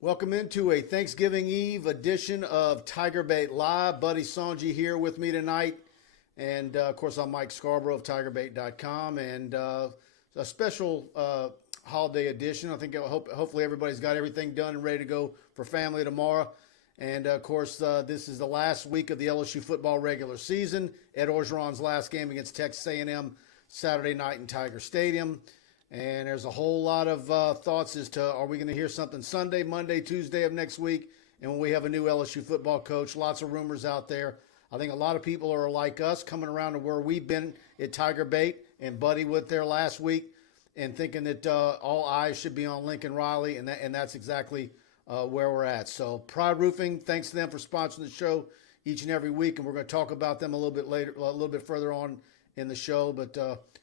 Welcome into a Thanksgiving Eve edition of TigerBait Live. Buddy Songy here with me tonight. And, of course, I'm Mike Scarborough of TigerBait.com. And a special holiday edition. I think hopefully everybody's got everything done and ready to go for family tomorrow. And, of course, this is the last week of the LSU football regular season. Ed Orgeron's last game against Texas A&M Saturday night in Tiger Stadium. And there's a whole lot of thoughts as to, are we going to hear something Sunday, Monday, Tuesday of next week? And when we have a new LSU football coach, lots of rumors out there. I think a lot of people are like us, coming around to where we've been at TigerBait, and Buddy went there last week, and thinking that all eyes should be on Lincoln Riley, and that's exactly where we're at. So Pride Roofing, thanks to them for sponsoring the show each and every week, and we're going to talk about them a little bit later, a little bit further on in the show. But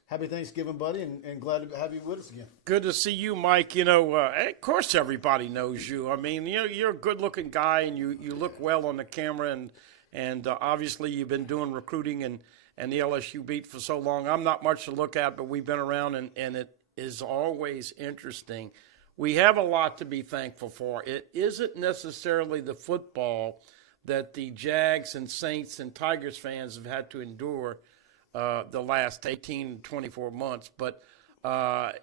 happy Thanksgiving, buddy, and glad to have you with us again. Good to see you, Mike. You know, of course everybody knows you. I mean, you're a good-looking guy, and you look well on the camera, and obviously you've been doing recruiting and the LSU beat for so long. I'm not much to look at, but we've been around, and it is always interesting. We have a lot to be thankful for. It isn't necessarily the football that the Jags and Saints and Tigers fans have had to endure the last 18, 24 months. But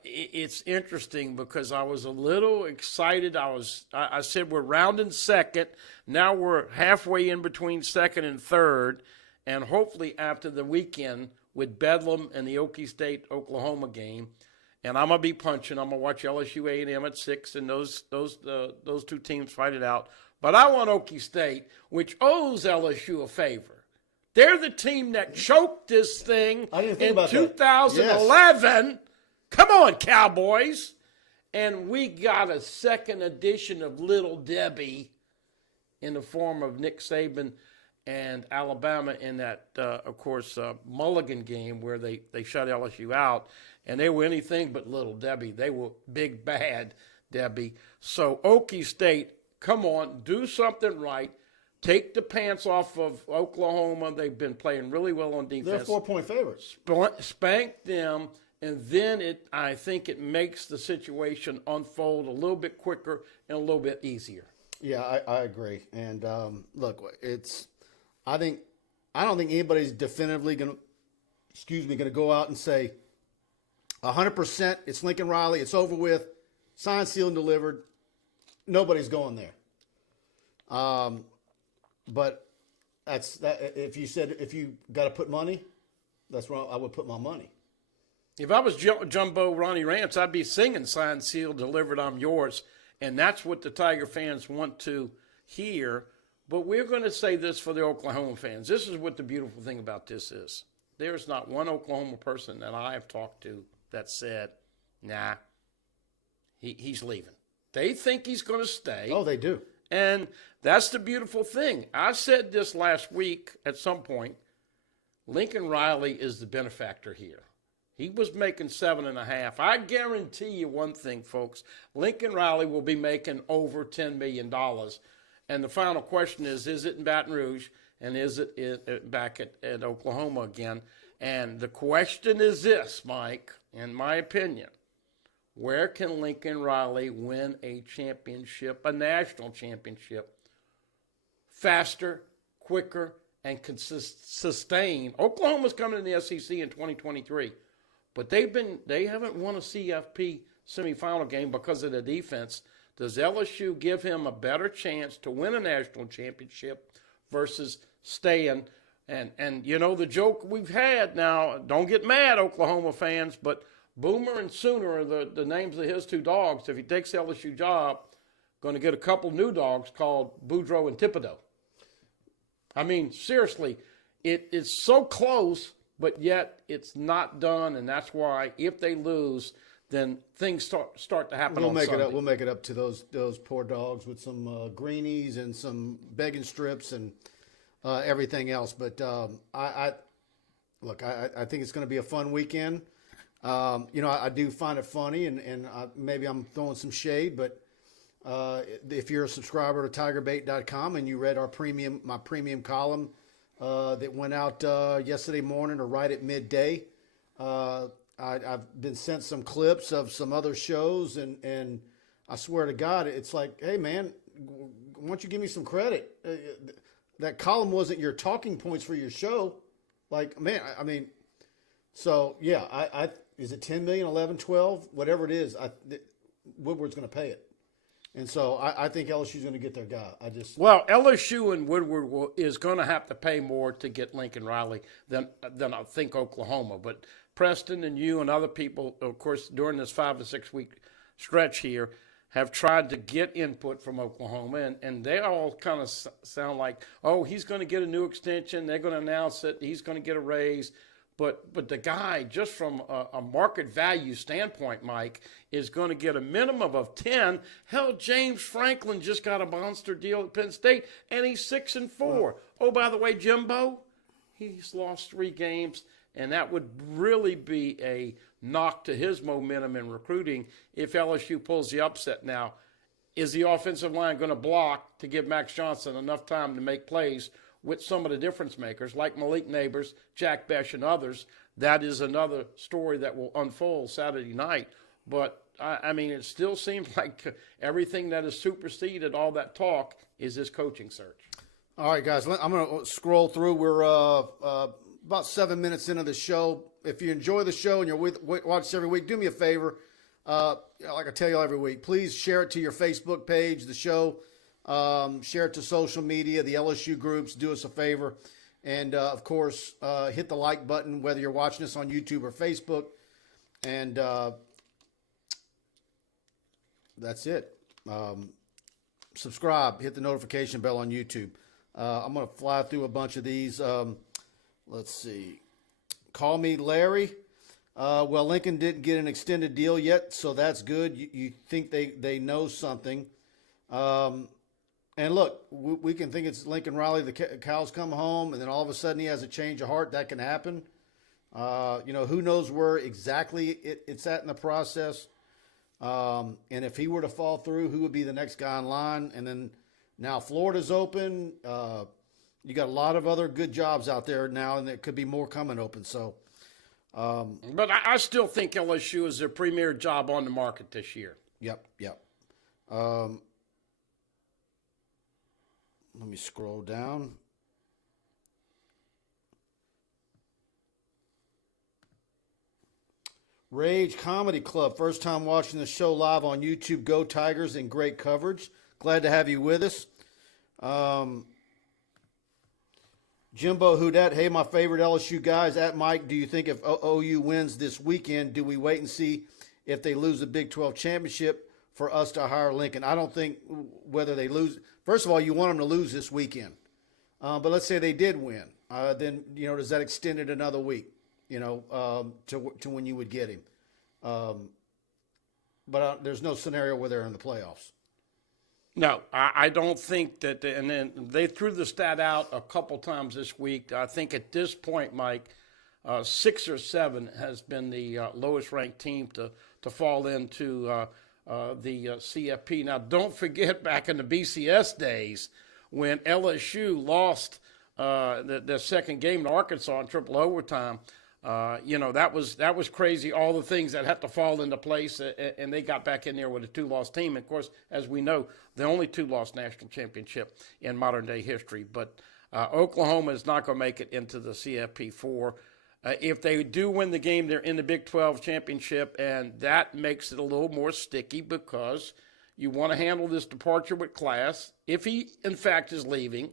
it's interesting because I was a little excited. I said we're rounding second. Now we're halfway in between second and third. And hopefully after the weekend with Bedlam and the Okie State-Oklahoma game, and I'm going to be punching. I'm going to watch LSU A&M at 6, and those two teams fight it out. But I want Okie State, which owes LSU a favor. They're the team that choked this thing in 2011. Yes. Come on, Cowboys. And we got a second edition of Little Debbie in the form of Nick Saban and Alabama in that, of course, Mulligan game where they shut LSU out. And they were anything but Little Debbie. They were big, bad Debbie. So Okie State, come on, do something right. Take the pants off of Oklahoma. They've been playing really well on defense. They're 4-point favorites. Spank them, and then I think it makes the situation unfold a little bit quicker and a little bit easier. Yeah, I agree. And look, I don't think anybody's definitively going to go out and say 100% it's Lincoln Riley, it's over with, signed, sealed, and delivered. Nobody's going there. But that's that. If you got to put money, that's where I would put my money. If I was Jumbo Ronnie Rance, I'd be singing "Signed, Sealed, Delivered, I'm Yours," and that's what the Tiger fans want to hear. But we're going to say this for the Oklahoma fans. This is what the beautiful thing about this is. There's not one Oklahoma person that I have talked to that said, "Nah, he's leaving." They think he's going to stay. Oh, they do. And that's the beautiful thing. I said this last week at some point. Lincoln Riley is the benefactor here. He was making $7.5. I guarantee you one thing, folks. Lincoln Riley will be making over $10 million. And the final question is it in Baton Rouge? And is it back at Oklahoma again? And the question is this, Mike, in my opinion. Where can Lincoln Riley win a championship, a national championship, faster, quicker, and can sustain? Oklahoma's coming in the SEC in 2023, but they haven't won a CFP semifinal game because of the defense. Does LSU give him a better chance to win a national championship versus staying? And you know the joke we've had now. Don't get mad, Oklahoma fans, but Boomer and Sooner are the names of his two dogs. If he takes the LSU job, going to get a couple new dogs called Boudreaux and Thibodeau. I mean, seriously, it is so close, but yet it's not done, and that's why if they lose, then things start to happen on Sunday. We'll make it up to those poor dogs with some greenies and some begging strips and everything else. But I think it's going to be a fun weekend. I do find it funny, and maybe I'm throwing some shade, but if you're a subscriber to TigerBait.com and you read my premium column that went out yesterday morning or right at midday, I've been sent some clips of some other shows, and I swear to God, it's like, hey, man, why don't you give me some credit? That column wasn't your talking points for your show. Like, man, I mean, so, yeah, I is it 10 million, 11, 12, whatever it is, Woodward's going to pay it. And so I think LSU's going to get their guy. Well, LSU and Woodward is going to have to pay more to get Lincoln Riley than I think Oklahoma. But Preston and you and other people, of course, during this 5 to 6 week stretch here, have tried to get input from Oklahoma, and they all kind of sound like, oh, he's going to get a new extension. They're going to announce it. He's going to get a raise. But the guy, just from a market value standpoint, Mike, is going to get a minimum of 10. Hell, James Franklin just got a monster deal at Penn State, and he's 6-4. Oh, by the way, Jimbo, he's lost 3 games, and that would really be a knock to his momentum in recruiting if LSU pulls the upset. Now, is the offensive line going to block to give Max Johnson enough time to make plays with some of the difference makers like Malik Neighbors, Jack Besh, and others? That is another story that will unfold Saturday night. But, I mean, it still seems like everything that has superseded all that talk is this coaching search. All right, guys, I'm going to scroll through. We're about 7 minutes into the show. If you enjoy the show and you're watch us every week, do me a favor. Like I tell you every week, please share it to your Facebook page, the show. Share it to social media, the LSU groups. Do us a favor. And, of course, hit the like button, whether you're watching us on YouTube or Facebook. And that's it. Subscribe. Hit the notification bell on YouTube. I'm going to fly through a bunch of these. Let's see. Call me Larry. Well, Lincoln didn't get an extended deal yet, so that's good. You think they know something. And look, we can think it's Lincoln Riley, the cows come home, and then all of a sudden he has a change of heart. That can happen. Who knows where exactly it's at in the process. And if he were to fall through, who would be the next guy in line? And then now Florida's open. You got a lot of other good jobs out there now, and there could be more coming open. So, but I still think LSU is their premier job on the market this year. Yep. Let me scroll down. Rage Comedy Club. First time watching the show live on YouTube. Go Tigers, and great coverage. Glad to have you with us. Jimbo Houdet. Hey, my favorite LSU guys. At Mike, do you think if OU wins this weekend, do we wait and see if they lose the Big 12 championship for us to hire Lincoln? I don't think whether they lose. First of all, you want them to lose this weekend. But let's say they did win. Then, does that extend it another week, to when you would get him? But there's no scenario where they're in the playoffs. No, I don't think that. And then they threw the stat out a couple times this week. I think at this point, Mike, 6 or 7 has been the lowest ranked team to fall into the CFP. Now, don't forget back in the BCS days when LSU lost the second game to Arkansas in triple overtime. That was crazy. All the things that had to fall into place, and they got back in there with a 2-loss team. And of course, as we know, the only 2-loss national championship in modern day history. But Oklahoma is not going to make it into the CFP4. If they do win the game, they're in the Big 12 championship, and that makes it a little more sticky because you want to handle this departure with class if he, in fact, is leaving.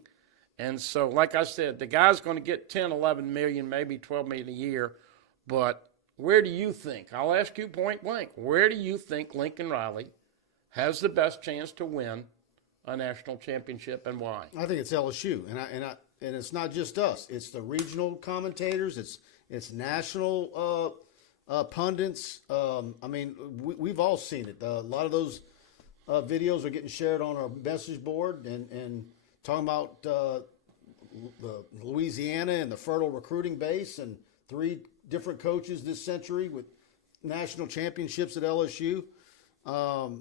And so, like I said, the guy's going to get 10, 11 million, maybe 12 million a year. But where do you think? I'll ask you point blank. Where do you think Lincoln Riley has the best chance to win a national championship, and why? I think it's LSU, and it's not just us. It's the regional commentators. It's national pundits. We've all seen it. A lot of those videos are getting shared on our message board and talking about the Louisiana and the fertile recruiting base and 3 different coaches this century with national championships at LSU.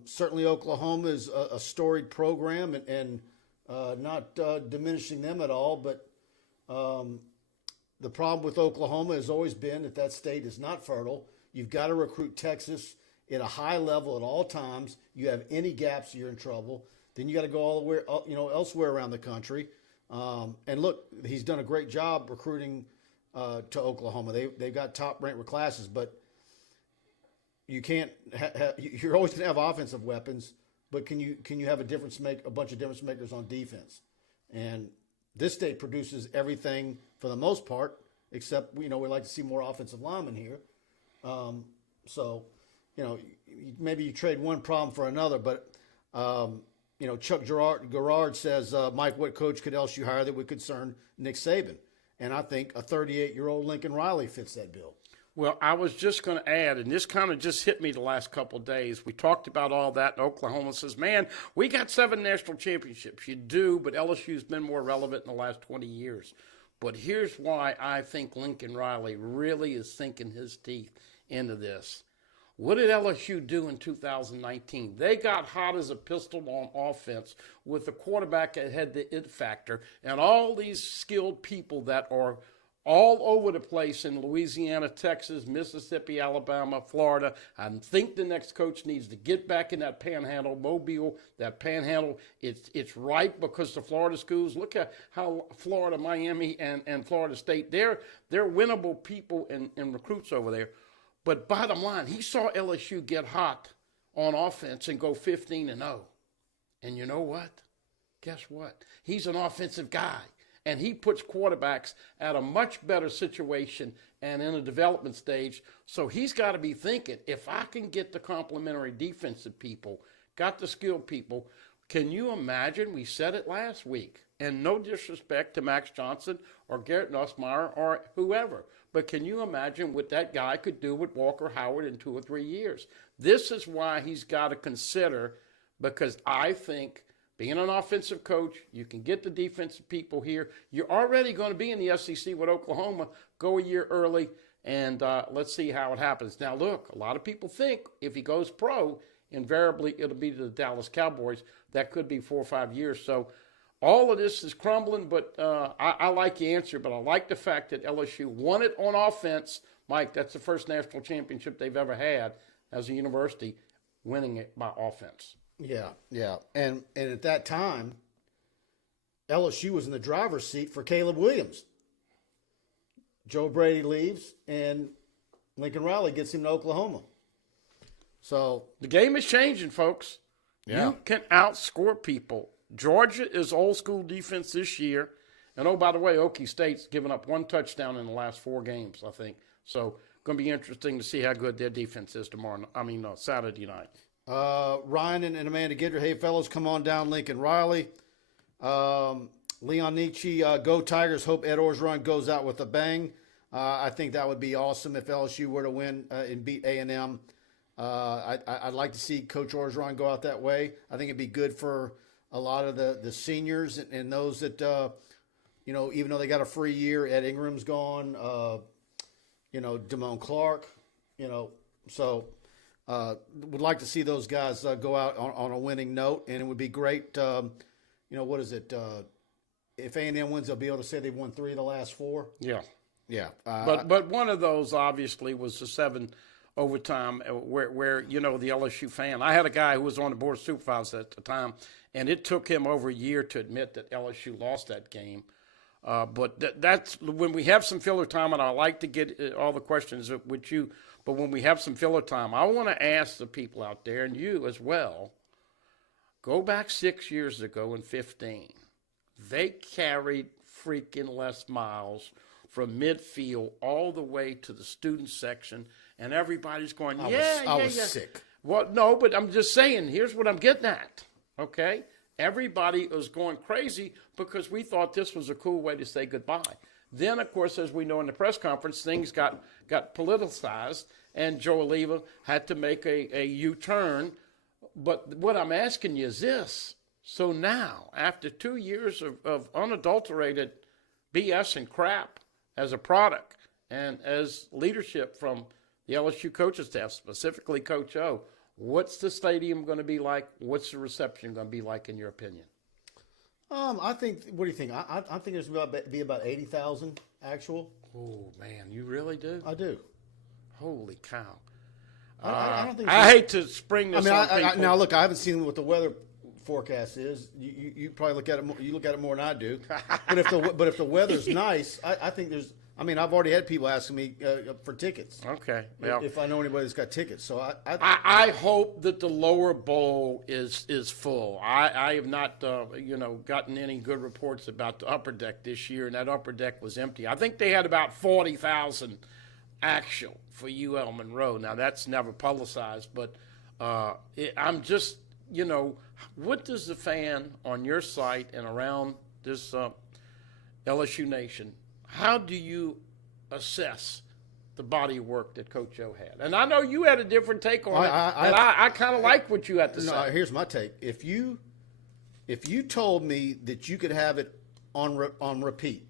Certainly Oklahoma is a storied program and not diminishing them at all, but the problem with Oklahoma has always been that state is not fertile. You've got to recruit Texas at a high level at all times. You have any gaps, you're in trouble. Then you got to go all the way, elsewhere around the country. And look, he's done a great job recruiting to Oklahoma. They've got top ranked classes, but you can't. You're always going to have offensive weapons, but can you have a bunch of difference makers on defense? And this state produces everything for the most part, except we like to see more offensive linemen here. So, maybe you trade one problem for another, but Chuck Garrard says, Mike, what coach could LSU hire that would concern Nick Saban? And I think a 38-year-old Lincoln Riley fits that bill. Well, I was just going to add, and this kind of just hit me the last couple of days. We talked about all that, and Oklahoma says, man, we got 7 national championships. You do, but LSU's been more relevant in the last 20 years. But here's why I think Lincoln Riley really is sinking his teeth into this. What did LSU do in 2019? They got hot as a pistol on offense with a quarterback that had the it factor and all these skilled people that are all over the place in Louisiana, Texas, Mississippi, Alabama, Florida. I think the next coach needs to get back in that panhandle, Mobile, that panhandle. It's right because the Florida schools, look at how Florida, Miami, and Florida State, they're winnable people and recruits over there. But bottom line, he saw LSU get hot on offense and go 15-0. And you know what? Guess what? He's an offensive guy. And he puts quarterbacks at a much better situation and in a development stage. So he's got to be thinking, if I can get the complementary defensive people, got the skilled people, can you imagine? We said it last week. And no disrespect to Max Johnson or Garrett Nussmeier or whoever. But can you imagine what that guy could do with Walker Howard in 2 or 3 years? This is why he's got to consider, because I think being an offensive coach, you can get the defensive people here. You're already going to be in the SEC with Oklahoma. Go a year early, and let's see how it happens. Now, look, a lot of people think if he goes pro, invariably it'll be to the Dallas Cowboys. That could be 4 or 5 years. So all of this is crumbling, but I like the answer. But I like the fact that LSU won it on offense. Mike, that's the first national championship they've ever had as a university, winning it by offense. Yeah. And at that time, LSU was in the driver's seat for Caleb Williams. Joe Brady leaves, and Lincoln Riley gets him to Oklahoma. So the game is changing, folks. Yeah. You can outscore people. Georgia is old school defense this year. And, oh, by the way, Okie State's given up 1 touchdown in the last 4 games, I think. So going to be interesting to see how good their defense is Saturday night. Ryan and Amanda Gidder, hey, fellows, come on down, Lincoln Riley. Leon Nietzsche, go Tigers. Hope Ed Orgeron goes out with a bang. I think that would be awesome if LSU were to win and beat A&M. I'd like to see Coach Orgeron go out that way. I think it'd be good for a lot of the seniors and those that, even though they got a free year, Ed Ingram's gone, Damone Clark, so would like to see those guys go out on a winning note, and it would be great. What is it? If A&M wins, they'll be able to say they've won 3 of the last 4. Yeah. But one of those obviously was the 7 overtime where the LSU fan. I had a guy who was on the board of supervisors at the time, and it took him over a year to admit that LSU lost that game. But that's when we have some filler time, and I like to get all the questions with you. But when we have some filler time, I want to ask the people out there, and you as well, go back 6 years ago in 15. They carried freaking Les Miles from midfield all the way to the student section, and everybody's going, I was sick. Well, no, but I'm just saying, here's what I'm getting at, okay? Everybody was going crazy because we thought this was a cool way to say goodbye. Then, of course, as we know in the press conference, things got politicized, and Joe Oliva had to make a U-turn. But what I'm asking you is this. So now, after 2 years of unadulterated BS and crap as a product and as leadership from the LSU coaching staff, specifically Coach O, what's the stadium going to be like? What's the reception going to be like, in your opinion? I think. What do you think? I think there's going to be about 80,000 actual. Oh man, you really do? I do. Holy cow! I don't think. I hate to spring this on people. Now look, I haven't seen what the weather forecast is. You probably look at it. You look at it more than I do. But if the weather's nice, I think there's. I mean, I've already had people asking me for tickets. Okay. Yeah. If I know anybody that's got tickets, so I hope that the lower bowl is full. I have not gotten any good reports about the upper deck this year, and that upper deck was empty. I think they had about 40,000 actual for UL Monroe. Now that's never publicized, but I'm just what does the fan on your site and around this LSU Nation? How do you assess the body of work that Coach O had? And I know you had a different take on it, and I kind of like what you had to say. Here's my take. If you told me that you could have it on repeat,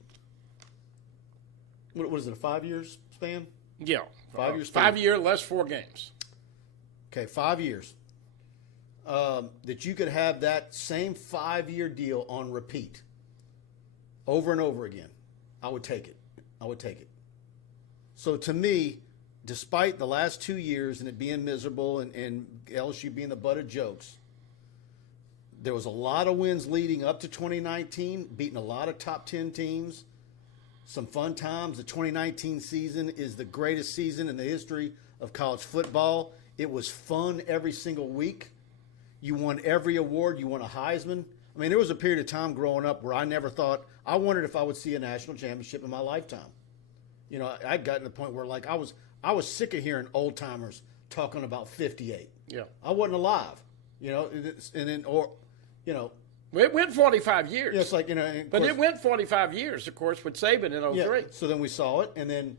what is it, a 5 years span? Yeah. 5 years. 5 year, less 4 games. Okay, 5 years. That you could have that same 5-year deal on repeat over and over again. I would take it. So to me, despite the last 2 years and it being miserable and LSU being the butt of jokes, there was a lot of wins leading up to 2019, beating a lot of top 10 teams, some fun times. The 2019 season is the greatest season in the history of college football. It was fun every single week. You won every award. You won a Heisman. I mean, there was a period of time growing up where I never thought – I wondered if I would see a national championship in my lifetime. I'd gotten to the point where, like, I was sick of hearing old-timers talking about 58. Yeah. I wasn't alive, It went 45 years. Yeah, it's like, But it went 45 years, of course, with Saban in 03. Yeah, so then we saw it, and then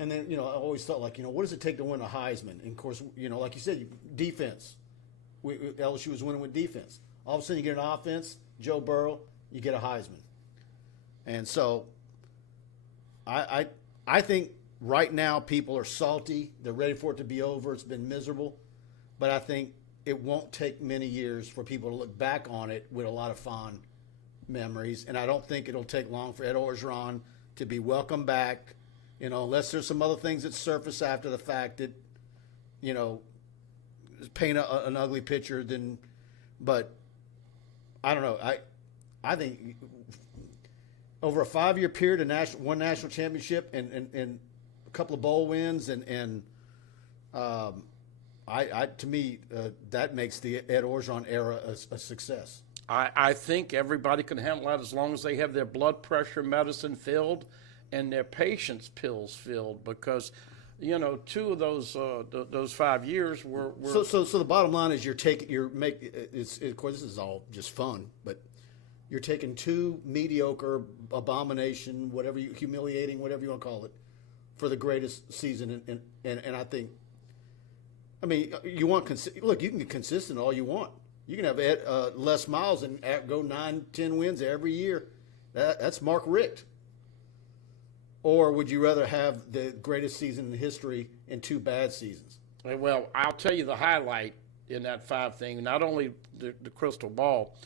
I always thought, like, what does it take to win a Heisman? And, of course, like you said, defense. LSU was winning with defense. All of a sudden you get an offense, Joe Burrow, you get a Heisman. And so I think right now people are salty. They're ready for it to be over. It's been miserable. But I think it won't take many years for people to look back on it with a lot of fond memories. And I don't think it'll take long for Ed Orgeron to be welcomed back, unless there's some other things that surface after the fact that, paint an ugly picture. But I don't know. I think over a 5-year period, one national championship and a couple of bowl wins, to me, that makes the Ed Orgeron era a success. I think everybody can handle that as long as they have their blood pressure medicine filled and their patience pills filled, because 2 of those 5 years were. So the bottom line is of course this is all just fun, but you're taking 2 mediocre, abomination, humiliating, whatever you want to call it, for the greatest season, and I think, you want look, you can get consistent all you want. You can have Les Miles and go 9-10 wins every year. That's Mark Richt. Or would you rather have the greatest season in history in 2 bad seasons? Well, I'll tell you the highlight in that 5 thing, not only the crystal ball,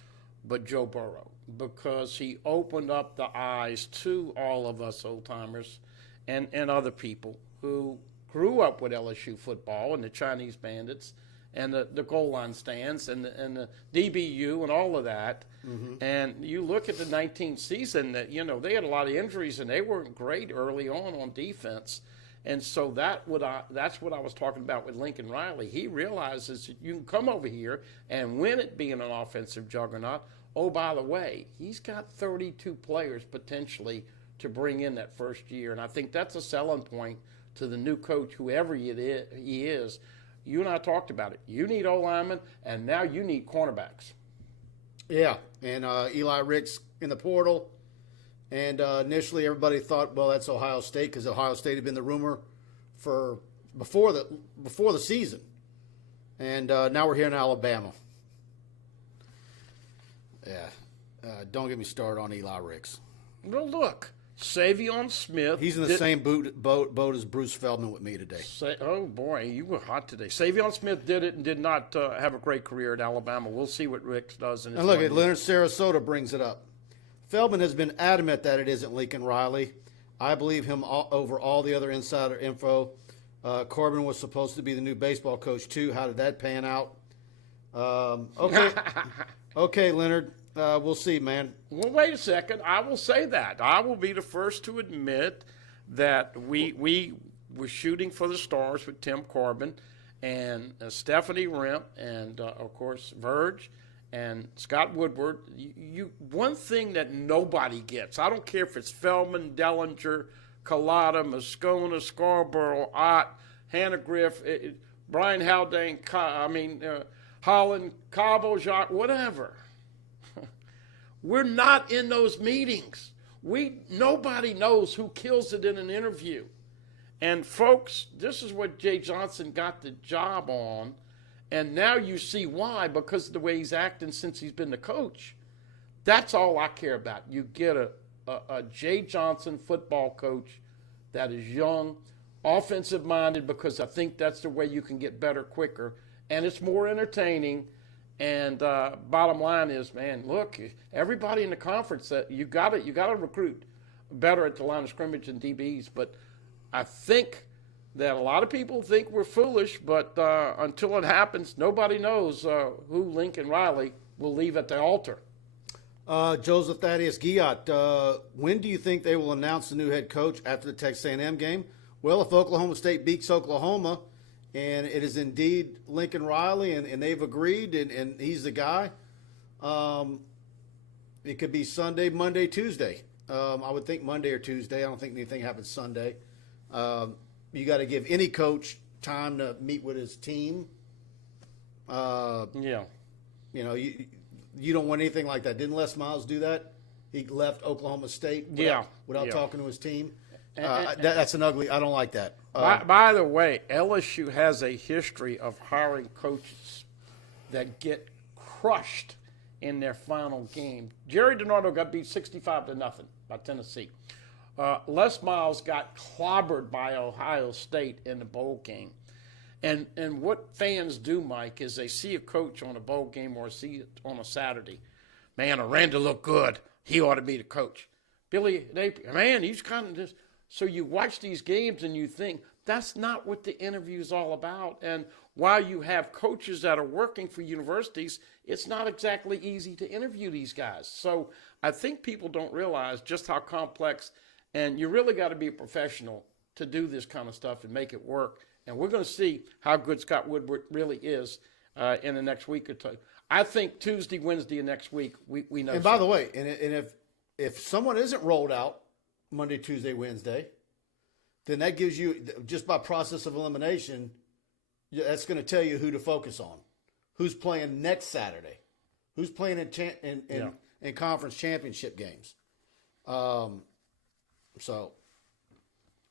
but Joe Burrow, because he opened up the eyes to all of us old-timers and other people who grew up with LSU football and the Chinese Bandits and the goal line stands and the DBU and all of that. Mm-hmm. And you look at the 19th season that, they had a lot of injuries and they weren't great early on defense. And so that's what I was talking about with Lincoln Riley. He realizes that you can come over here and win it being an offensive juggernaut. Oh, by the way, he's got 32 players potentially to bring in that first year. And I think that's a selling point to the new coach, whoever he is. You and I talked about it. You need O-linemen, and now you need cornerbacks. Yeah, and Eli Rick's in the portal. And initially everybody thought, well, that's Ohio State, because Ohio State had been the rumor for before the season. And now we're here in Alabama. Yeah, don't get me started on Eli Ricks. Well, look, Savion Smith. He's in the same boat as Bruce Feldman with me today. Oh, boy, you were hot today. Savion Smith did it and did not have a great career at Alabama. We'll see what Ricks does. And look, Leonard Sarasota brings it up. Feldman has been adamant that it isn't Lincoln Riley. I believe him over all the other insider info. Corbin was supposed to be the new baseball coach too. How did that pan out? Okay, okay, Leonard. We'll see, man. Well, wait a second. I will say that. I will be the first to admit that we were shooting for the stars with Tim Corbin and Stephanie Remp and, of course, Verge and Scott Woodward. One thing that nobody gets, I don't care if it's Feldman, Dellinger, Collada, Moscona, Scarborough, Ott, Hannah Griff, Brian Haldane, Holland, Cabo, Jacques, whatever. We're not in those meetings. Nobody knows who kills it in an interview. And folks, this is what Jay Johnson got the job on. And now you see why, because of the way he's acting since he's been the coach. That's all I care about. You get a Jay Johnson football coach that is young, offensive-minded, because I think that's the way you can get better quicker. And it's more entertaining. And bottom line is, man, look, everybody in the conference, you got to recruit better at the line of scrimmage and DBs. But I think that a lot of people think we're foolish, but until it happens, nobody knows who Lincoln Riley will leave at the altar. Joseph Thaddeus Guillotte, when do you think they will announce the new head coach after the Texas A&M game? Well, if Oklahoma State beats Oklahoma, and it is indeed Lincoln Riley, and they've agreed, and he's the guy, it could be Sunday, Monday, Tuesday. I would think Monday or Tuesday. I don't think anything happens Sunday. You got to give any coach time to meet with his team. Yeah. You know, you don't want anything like that. Didn't Les Miles do that? He left Oklahoma State without talking to his team. That's an ugly – I don't like that. By the way, LSU has a history of hiring coaches that get crushed in their final game. Jerry DiNardo got beat 65-0 by Tennessee. Les Miles got clobbered by Ohio State in the bowl game. And what fans do, Mike, is they see a coach on a bowl game or see it on a Saturday. Man, Aranda looked good. He ought to be the coach. Billy Napier, man, he's kind of just – so you watch these games and you think, that's not what the interview is all about. And while you have coaches that are working for universities, it's not exactly easy to interview these guys. So I think people don't realize just how complex, and you really got to be a professional to do this kind of stuff and make it work. And we're going to see how good Scott Woodward really is in the next week or two. I think Tuesday, Wednesday of next week, we know. And by the way, and if someone isn't rolled out Monday, Tuesday, Wednesday, then that gives you, just by process of elimination, that's going to tell you who to focus on. Who's playing next Saturday? Who's playing in conference championship games? So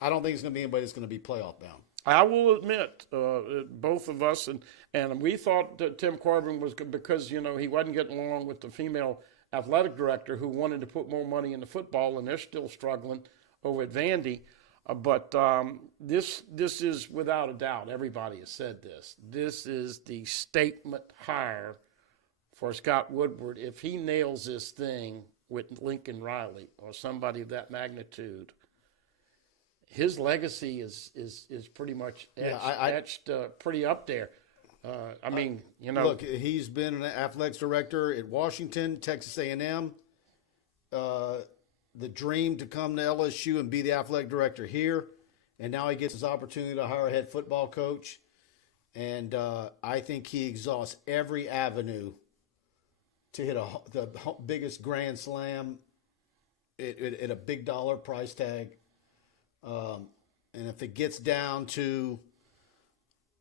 I don't think it's going to be anybody that's going to be playoff bound. I will admit, both of us, and we thought that Tim Corbin was good because, he wasn't getting along with the female athletic director who wanted to put more money into football, and they're still struggling over at Vandy. But this is without a doubt, everybody has said this. This is the statement hire for Scott Woodward. If he nails this thing with Lincoln Riley or somebody of that magnitude, his legacy is pretty much etched pretty up there. Look, he's been an athletics director at Washington, Texas A&M. The dream to come to LSU and be the athletic director here, and now he gets his opportunity to hire a head football coach. And I think he exhausts every avenue to hit the biggest grand slam at a big dollar price tag. And if it gets down to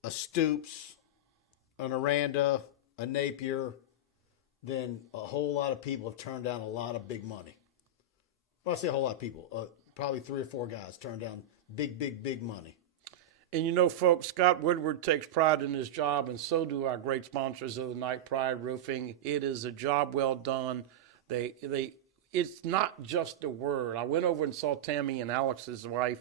a Stoops, an Aranda, a Napier, then a whole lot of people have turned down a lot of big money. Well, I say a whole lot of people. Probably 3 or 4 guys turned down big money. And folks, Scott Woodward takes pride in his job, and so do our great sponsors of the night, Pride Roofing. It is a job well done. It's not just a word. I went over and saw Tammy and Alex's wife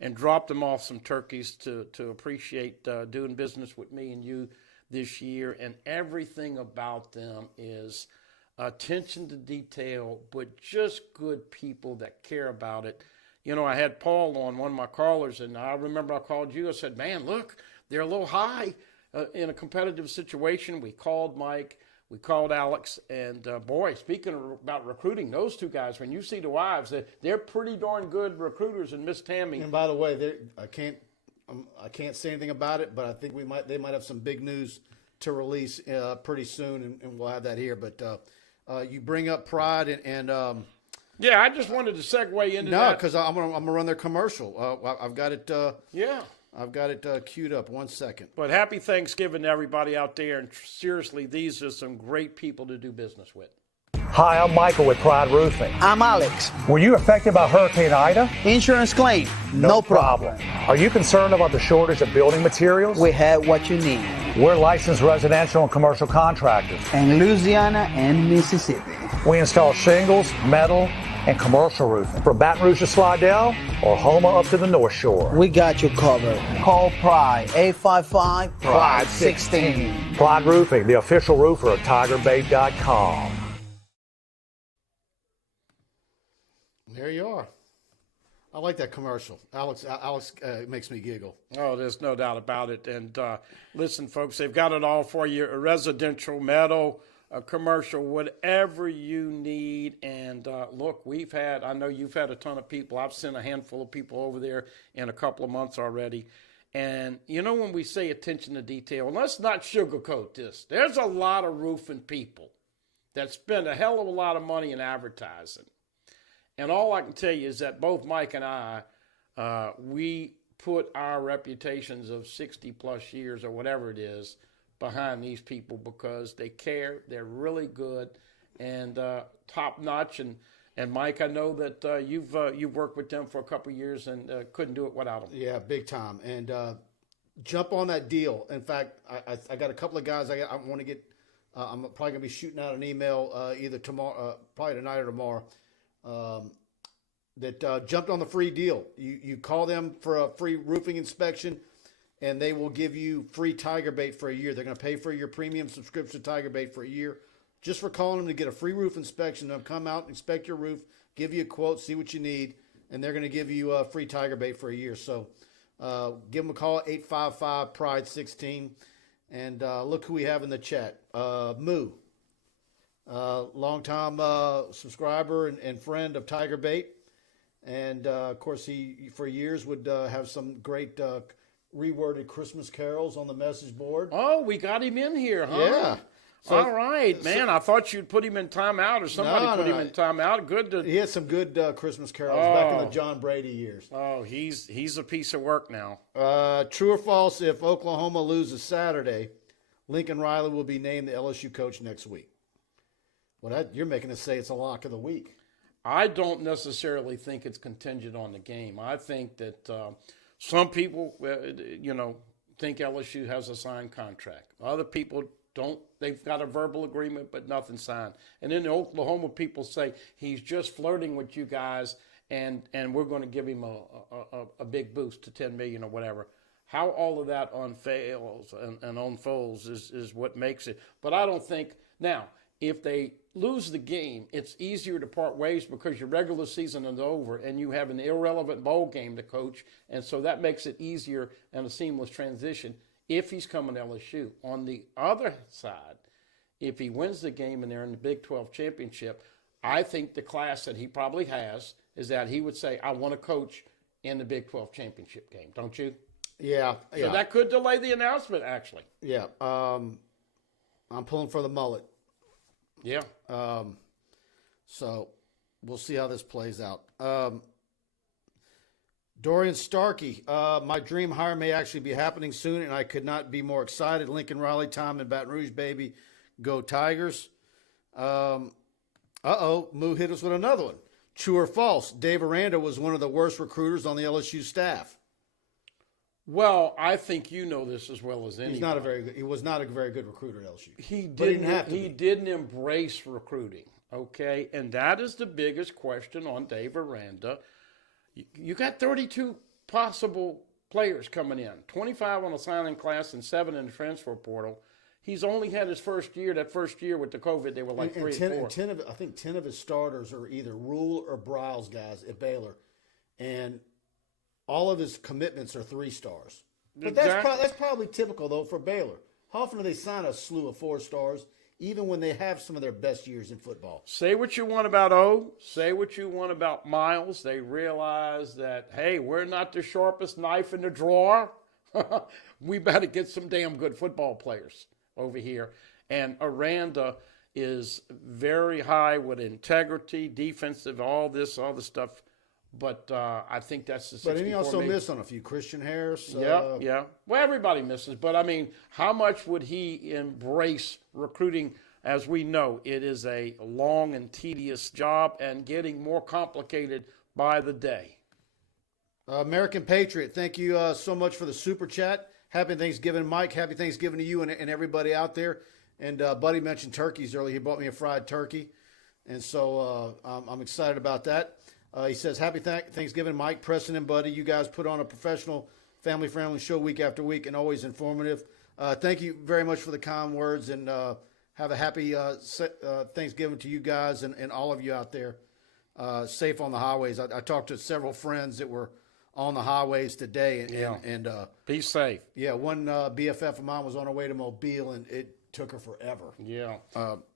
and dropped them off some turkeys to appreciate doing business with me and you this year. And everything about them is attention to detail, but just good people that care about it. I had Paul on, one of my callers, and I remember I called you. I said, man, look, they're a little high in a competitive situation. We called Mike. We called Alex, and boy, speaking about recruiting, those two guys, when you see the wives, they're pretty darn good recruiters. And Miss Tammy. And by the way, I can't say anything about it, but I think they might have some big news to release pretty soon, and we'll have that here. But you bring up Pride and yeah, I just wanted to segue into that. No, because I'm gonna run their commercial. I've got it. Yeah. I've got it queued up. 1 second. But happy Thanksgiving to everybody out there. And seriously, these are some great people to do business with. Hi, I'm Michael with Pride Roofing. I'm Alex. Were you affected by Hurricane Ida? Insurance claim, no problem. Are you concerned about the shortage of building materials? We have what you need. We're licensed residential and commercial contractors. In Louisiana and Mississippi. We install shingles, metal, and commercial roofing from Baton Rouge to Slidell or Houma up to the North Shore. We got you covered. Call Pride, 855-PRIDE-16. Pride Roofing, the official roofer of TigerBait.com. There you are. I like that commercial. Alex makes me giggle. Oh, there's no doubt about it. And listen, folks, they've got it all for you. A residential, metal, a commercial, whatever you need. And look, I know you've had a ton of people. I've sent a handful of people over there in a couple of months already. And when we say attention to detail, and let's not sugarcoat this, there's a lot of roofing people that spend a hell of a lot of money in advertising. And all I can tell you is that both Mike and I, we put our reputations of 60 plus years or whatever it is behind these people because they care. They're really good and top notch. And Mike, I know that you've worked with them for a couple of years and couldn't do it without them. Yeah, big time. And jump on that deal. In fact, I got a couple of guys I want to get. I'm probably gonna be shooting out an email either tomorrow, probably tonight or tomorrow. That jumped on the free deal. You call them for a free roofing inspection, and they will give you free TigerBait for a year. They're going to pay for your premium subscription to TigerBait for a year, just for calling them to get a free roof inspection. They'll come out, inspect your roof, give you a quote, see what you need, and they're going to give you a free TigerBait for a year. So give them a call, 855-PRIDE-16, and look who we have in the chat. Moo. Longtime subscriber and friend of TigerBait. And, of course, he, for years, would have some great reworded Christmas carols on the message board. Oh, we got him in here, huh? Yeah. So, all right, man. I thought you'd put him in timeout or somebody put him in timeout. Good to. He had some good Christmas carols back in the John Brady years. Oh, he's a piece of work now. True or false, if Oklahoma loses Saturday, Lincoln Riley will be named the LSU coach next week. Well, you're making us say it's a lock of the week. I don't necessarily think it's contingent on the game. I think that some people, think LSU has a signed contract. Other people don't. They've got a verbal agreement, but nothing signed. And then the Oklahoma people say he's just flirting with you guys, and we're going to give him a big boost to $10 million or whatever. How all of that unfolds and unfolds is what makes it. But I don't think now if they lose the game, it's easier to part ways because your regular season is over and you have an irrelevant bowl game to coach. And so that makes it easier and a seamless transition if he's coming to LSU. On the other side, if he wins the game and they're in the Big 12 championship, I think the class that he probably has is that he would say, I want to coach in the Big 12 championship game. Don't you? Yeah. So that could delay the announcement, actually. Yeah. I'm pulling for the mullet. Yeah. So we'll see how this plays out. Dorian Starkey, my dream hire may actually be happening soon, and I could not be more excited. Lincoln Riley, time in Baton Rouge, baby. Go Tigers. Moo hit us with another one. True or false, Dave Aranda was one of the worst recruiters on the LSU staff. Well, I think you know this as well as anybody. He was not a very good recruiter at LSU. He didn't embrace recruiting, okay? And that is the biggest question on Dave Aranda. You got 32 possible players coming in, 25 on a signing class and 7 in the transfer portal. He's only had his first year. That first year with the COVID, they were like 3 and 4. I think 10 of his starters are either Rule or Briles guys at Baylor. and all of his commitments are 3 stars. But Exactly. that's probably typical, though, for Baylor. How often do they sign a slew of 4 stars, even when they have some of their best years in football? Say what you want about O. Say what you want about Miles. They realize that, hey, we're not the sharpest knife in the drawer. We better get some damn good football players over here. And Aranda is very high with integrity, defensive, all this stuff. But I think that's the 64 But then he also million. missed on a few. Christian Harris. Yeah. Well, everybody misses. But, I mean, how much would he embrace recruiting? As we know, it is a long and tedious job and getting more complicated by the day. American Patriot, thank you so much for the super chat. Happy Thanksgiving, Mike. Happy Thanksgiving to you and everybody out there. And Buddy mentioned turkeys earlier. He bought me a fried turkey. And so I'm excited about that. He says, happy Thanksgiving, Mike, Preston, and Buddy. You guys put on a professional, family-friendly show week after week and always informative. Thank you very much for the kind words, and have a happy Thanksgiving to you guys and all of you out there. Safe on the highways. I talked to several friends that were on the highways today. And Be safe. yeah, one BFF of mine was on her way to Mobile, and it took her forever. Yeah.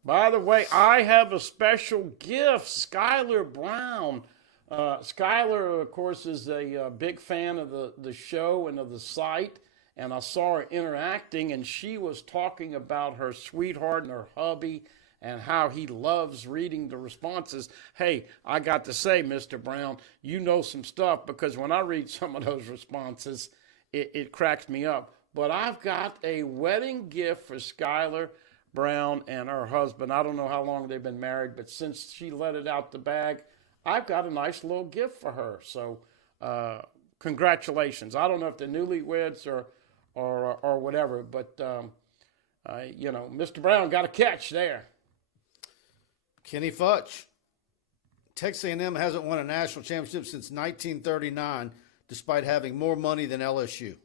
By the way, I have a special gift. Skylar Brown. Skylar, of course, is a big fan of the show and of the site. And I saw her interacting, and she was talking about her sweetheart and her hubby and how he loves reading the responses. Hey, I got to say, Mr. Brown, you know some stuff, because when I read some of those responses, it cracks me up. But I've got a wedding gift for Skylar Brown and her husband. I don't know how long they've been married, but since she let it out the bag, I've got a nice little gift for her. So congratulations. I don't know if they're newlyweds or whatever, but, Mr. Brown got a catch there. Kenny Futch. Texas A&M hasn't won a national championship since 1939, despite having more money than LSU.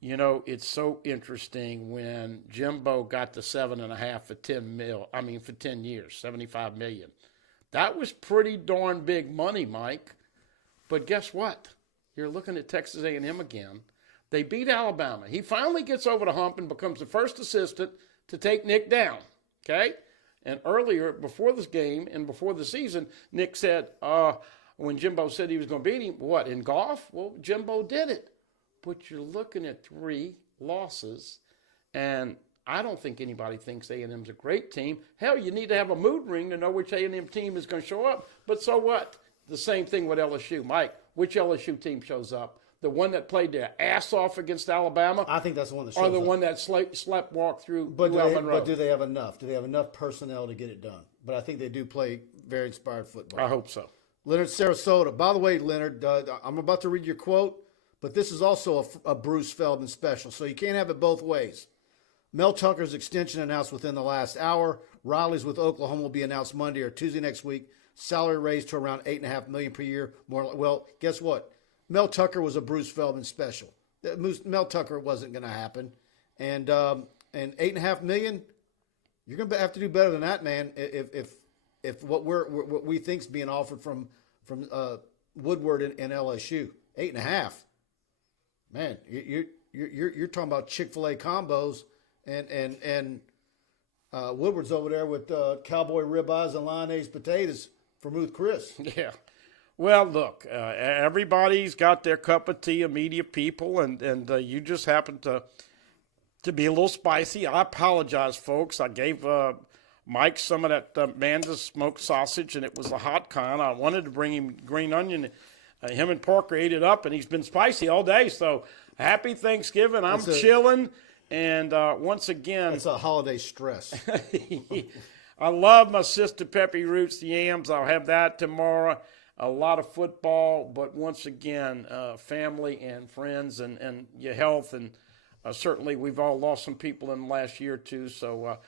You know, it's so interesting when Jimbo got the 7.5 for 10 years, $75 million. That was pretty darn big money, Mike. But guess what? You're looking at Texas A&M again. They beat Alabama. He finally gets over the hump and becomes the first assistant to take Nick down. Okay? And earlier, before this game and before the season, Nick said, when Jimbo said he was going to beat him, what, in golf? Well, Jimbo did it. But you're looking at 3 losses, and I don't think anybody thinks A&M's a great team. Hell, you need to have a mood ring to know which A&M team is going to show up. But so what? The same thing with LSU. Mike, which LSU team shows up? The one that played their ass off against Alabama? I think that's the one that shows or the up. one that slept walk through But Monroe? do they have enough? Do they have enough personnel to get it done? But I think they do play very inspired football. I hope so. Leonard, Sarasota. By the way, Leonard, I'm about to read your quote, but this is also a Bruce Feldman special, so you can't have it both ways. Mel Tucker's extension announced within the last hour. Riley's with Oklahoma will be announced Monday or Tuesday next week. Salary raised to around $8.5 million per year. Well, guess what? Mel Tucker was a Bruce Feldman special. Mel Tucker wasn't going to happen, and $8.5 million, you're going to have to do better than that, man. If what we think's being offered from Woodward and LSU, 8.5, man, you're talking about Chick-fil-A combos, and Woodward's over there with cowboy ribeyes and Lyonnaise potatoes from Ruth Chris. Yeah. Well, look, everybody's got their cup of tea, media people, and you just happen to be a little spicy. I apologize, folks. I gave Mike some of that Manda's smoked sausage, and it was a hot kind. I wanted to bring him green onion. Him and Parker ate it up, and he's been spicy all day. So happy Thanksgiving. I'm chilling. And once again, it's a holiday stress. I love my sister Peppy Roots, the yams. I'll have that tomorrow. A lot of football, but once again, family and friends and your health. And certainly we've all lost some people in the last year or two. So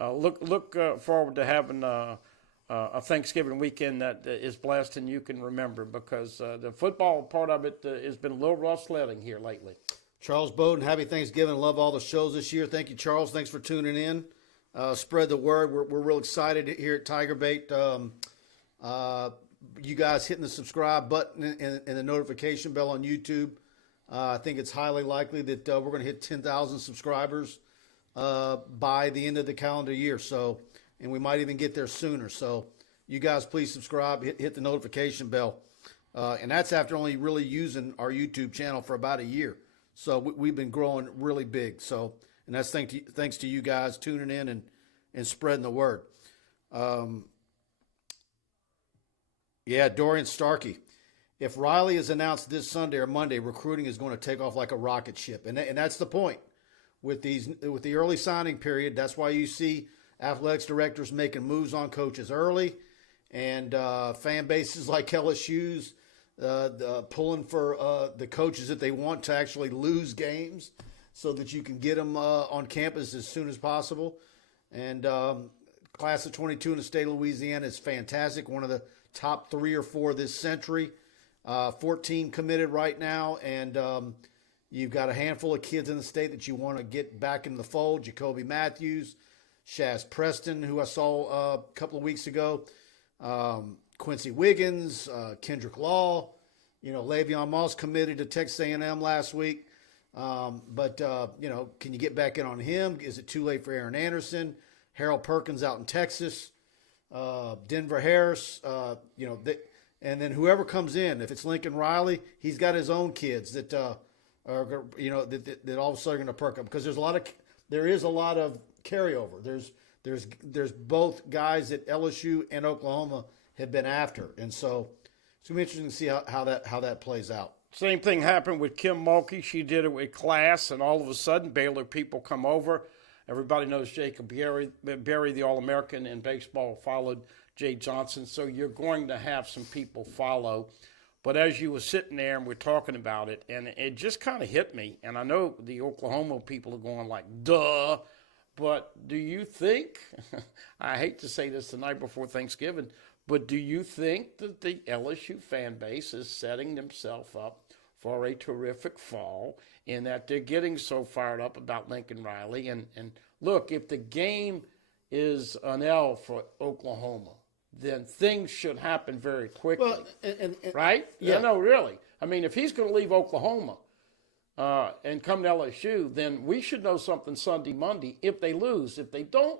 look forward to having a Thanksgiving weekend that is blessed and you can remember, because the football part of it has been a little rough sledding here lately. Charles Bowden, happy Thanksgiving. Love all the shows this year. Thank you, Charles. Thanks for tuning in. Spread the word. We're real excited here at TigerBait. you guys hitting the subscribe button and the notification bell on YouTube. I think it's highly likely that we're going to hit 10,000 subscribers by the end of the calendar year. So, and we might even get there sooner. So, you guys please subscribe, hit the notification bell, and that's after only really using our YouTube channel for about a year. So we've been growing really big. So, and that's thanks to you guys tuning in and spreading the word. Yeah, Dorian Starkey. If Riley is announced this Sunday or Monday, recruiting is going to take off like a rocket ship, and that's the point with the early signing period. That's why you see athletics directors making moves on coaches early, and fan bases like LSU's pulling for the coaches that they want to actually lose games, so that you can get them on campus as soon as possible. And class of 22 in the state of Louisiana is fantastic. One of the top 3 or 4 this century. 14 committed right now, and you've got a handful of kids in the state that you want to get back in the fold. Jacoby Matthews, Shaz Preston, who I saw a couple of weeks ago, Quincy Wiggins, Kendrick Law, Le'Veon Moss committed to Texas A&M last week. But can you get back in on him? Is it too late for Aaron Anderson? Harold Perkins out in Texas, Denver Harris, and then whoever comes in, if it's Lincoln Riley, he's got his own kids that are that all of a sudden are going to perk up, because there is a lot of carryover. There's both guys that LSU and Oklahoma have been after, and so it's going to be interesting to see how that plays out. Same thing happened with Kim Mulkey. She did it with class, and all of a sudden Baylor people come over. Everybody knows Jacob Berry, the All-American in baseball, followed Jay Johnson. So you're going to have some people follow. But as you were sitting there and we're talking about it, and it just kind of hit me, and I know the Oklahoma people are going like, duh, but do you think, I hate to say this the night before Thanksgiving, but do you think that the LSU fan base is setting themselves up for a terrific fall, in that they're getting so fired up about Lincoln Riley? And look, if the game is an L for Oklahoma, then things should happen very quickly, right? Yeah. No, really. I mean, if he's going to leave Oklahoma and come to LSU, then we should know something Sunday, Monday. If they lose, if they don't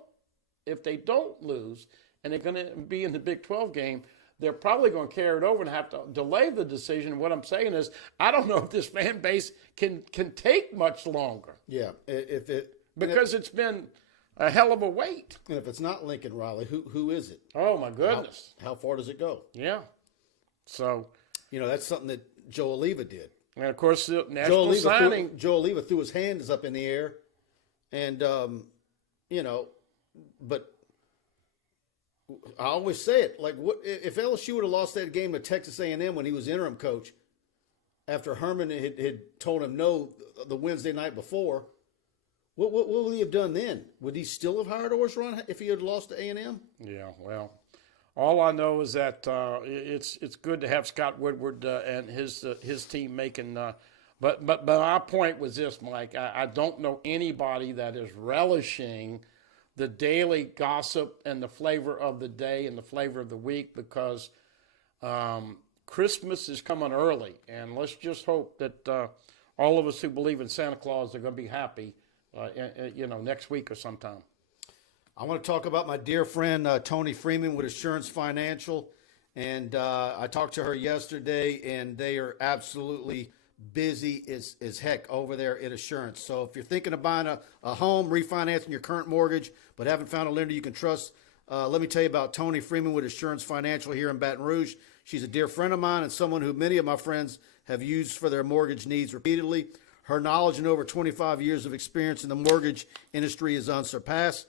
lose, and they're going to be in the Big 12 game, they're probably going to carry it over and have to delay the decision. What I'm saying is, I don't know if this fan base can take much longer. Yeah, because it's been a hell of a wait. And if it's not Lincoln Riley, who is it? Oh my goodness! How far does it go? Yeah. So that's something that Joe Oliva did. And of course, the national signing. Joe Oliva threw his hands up in the air, and but I always say it, like, what if LSU would have lost that game to Texas A&M when he was interim coach, after Herman had told him no the Wednesday night before? What would he have done then? Would he still have hired Orgeron if he had lost to A&M? Yeah, well, all I know is that it's good to have Scott Woodward and his team making. But my point was this, Mike. I don't know anybody that is relishing the daily gossip and the flavor of the day and the flavor of the week, because Christmas is coming early, and let's just hope that all of us who believe in Santa Claus are going to be happy, next week or sometime. I want to talk about my dear friend Tony Freeman with Assurance Financial, and I talked to her yesterday, and they are absolutely busy as heck over there at Assurance. So if you're thinking of buying a home, refinancing your current mortgage, but haven't found a lender you can trust, let me tell you about Tony Freeman with Assurance Financial here in Baton Rouge. She's a dear friend of mine and someone who many of my friends have used for their mortgage needs repeatedly. Her knowledge and over 25 years of experience in the mortgage industry is unsurpassed.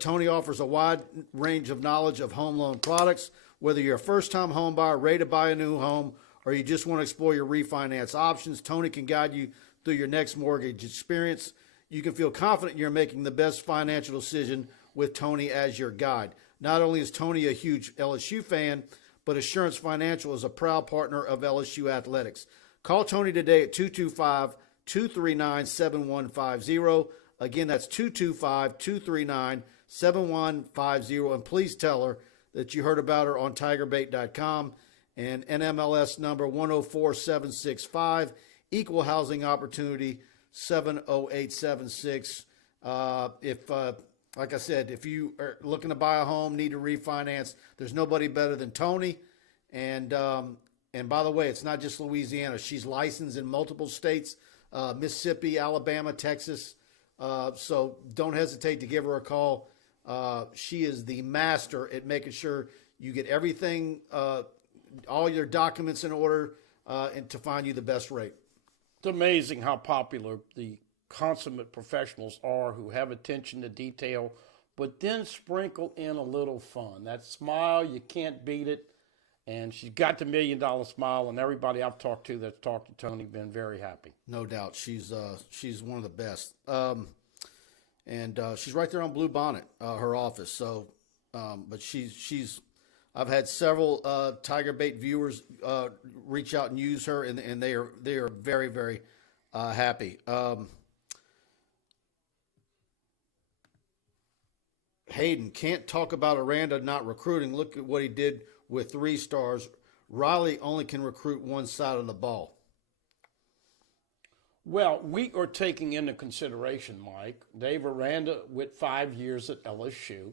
Tony offers a wide range of knowledge of home loan products. Whether you're a first-time home buyer, ready to buy a new home, or you just want to explore your refinance options, Tony can guide you through your next mortgage experience. You can feel confident you're making the best financial decision with Tony as your guide. Not only is Tony a huge LSU fan, but Assurance Financial is a proud partner of LSU Athletics. Call Tony today at 225-239-7150. Again, that's 225-239-7150. And please tell her that you heard about her on TigerBait.com. and NMLS number 104765, equal housing opportunity 70876. Like I said, if you are looking to buy a home, need to refinance, there's nobody better than Tony. And by the way, it's not just Louisiana. She's licensed in multiple states, Mississippi, Alabama, Texas. So don't hesitate to give her a call. She is the master at making sure you get everything, all your documents in order, and to find you the best rate. It's amazing how popular the consummate professionals are who have attention to detail, but then sprinkle in a little fun. That smile, you can't beat it. And she's got the $1 million smile, and everybody I've talked to that's talked to Tony been very happy. No doubt. She's one of the best. And she's right there on Blue Bonnet, her office. So, but I've had several TigerBait viewers reach out and use her, and they are very, very happy. Hayden, can't talk about Aranda not recruiting. Look at what he did with 3 stars. Riley only can recruit one side of the ball. Well, we are taking into consideration, Mike, Dave Aranda with 5 years at LSU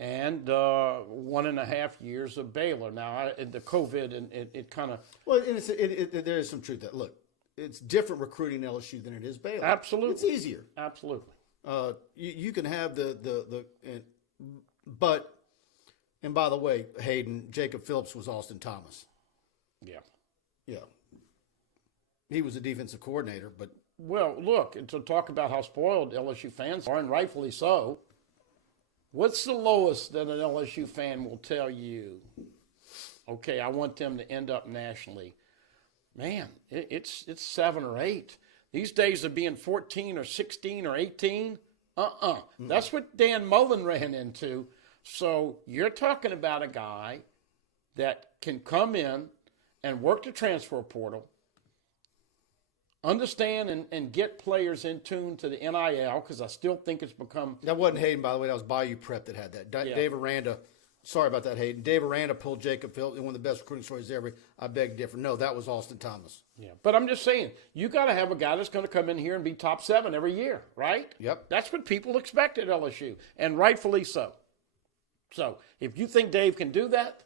and 1.5 years of Baylor. Now, the COVID, and it kind of... Well, there is some truth to that. Look, it's different recruiting LSU than it is Baylor. Absolutely. It's easier. Absolutely. You can have but, and by the way, Hayden, Jacob Phillips was Austin Thomas. Yeah. Yeah. He was a defensive coordinator, but. Well, look, and to talk about how spoiled LSU fans are, and rightfully so, what's the lowest that an LSU fan will tell you? Okay, I want them to end up nationally. Man, it's 7 or 8. These days of being 14 or 16 or 18, That's what Dan Mullen ran into. So you're talking about a guy that can come in and work the transfer portal, understand and get players in tune to the NIL, because I still think it's become... That wasn't Hayden, by the way. That was Bayou Prep that had that. Yeah. Dave Aranda... Sorry about that, Hayden. Dave Aranda pulled Jacob Phillips in one of the best recruiting stories ever. I beg to differ. No, that was Austin Thomas. Yeah, but I'm just saying, you got to have a guy that's going to come in here and be top 7 every year, right? Yep. That's what people expect at LSU, and rightfully so. So if you think Dave can do that,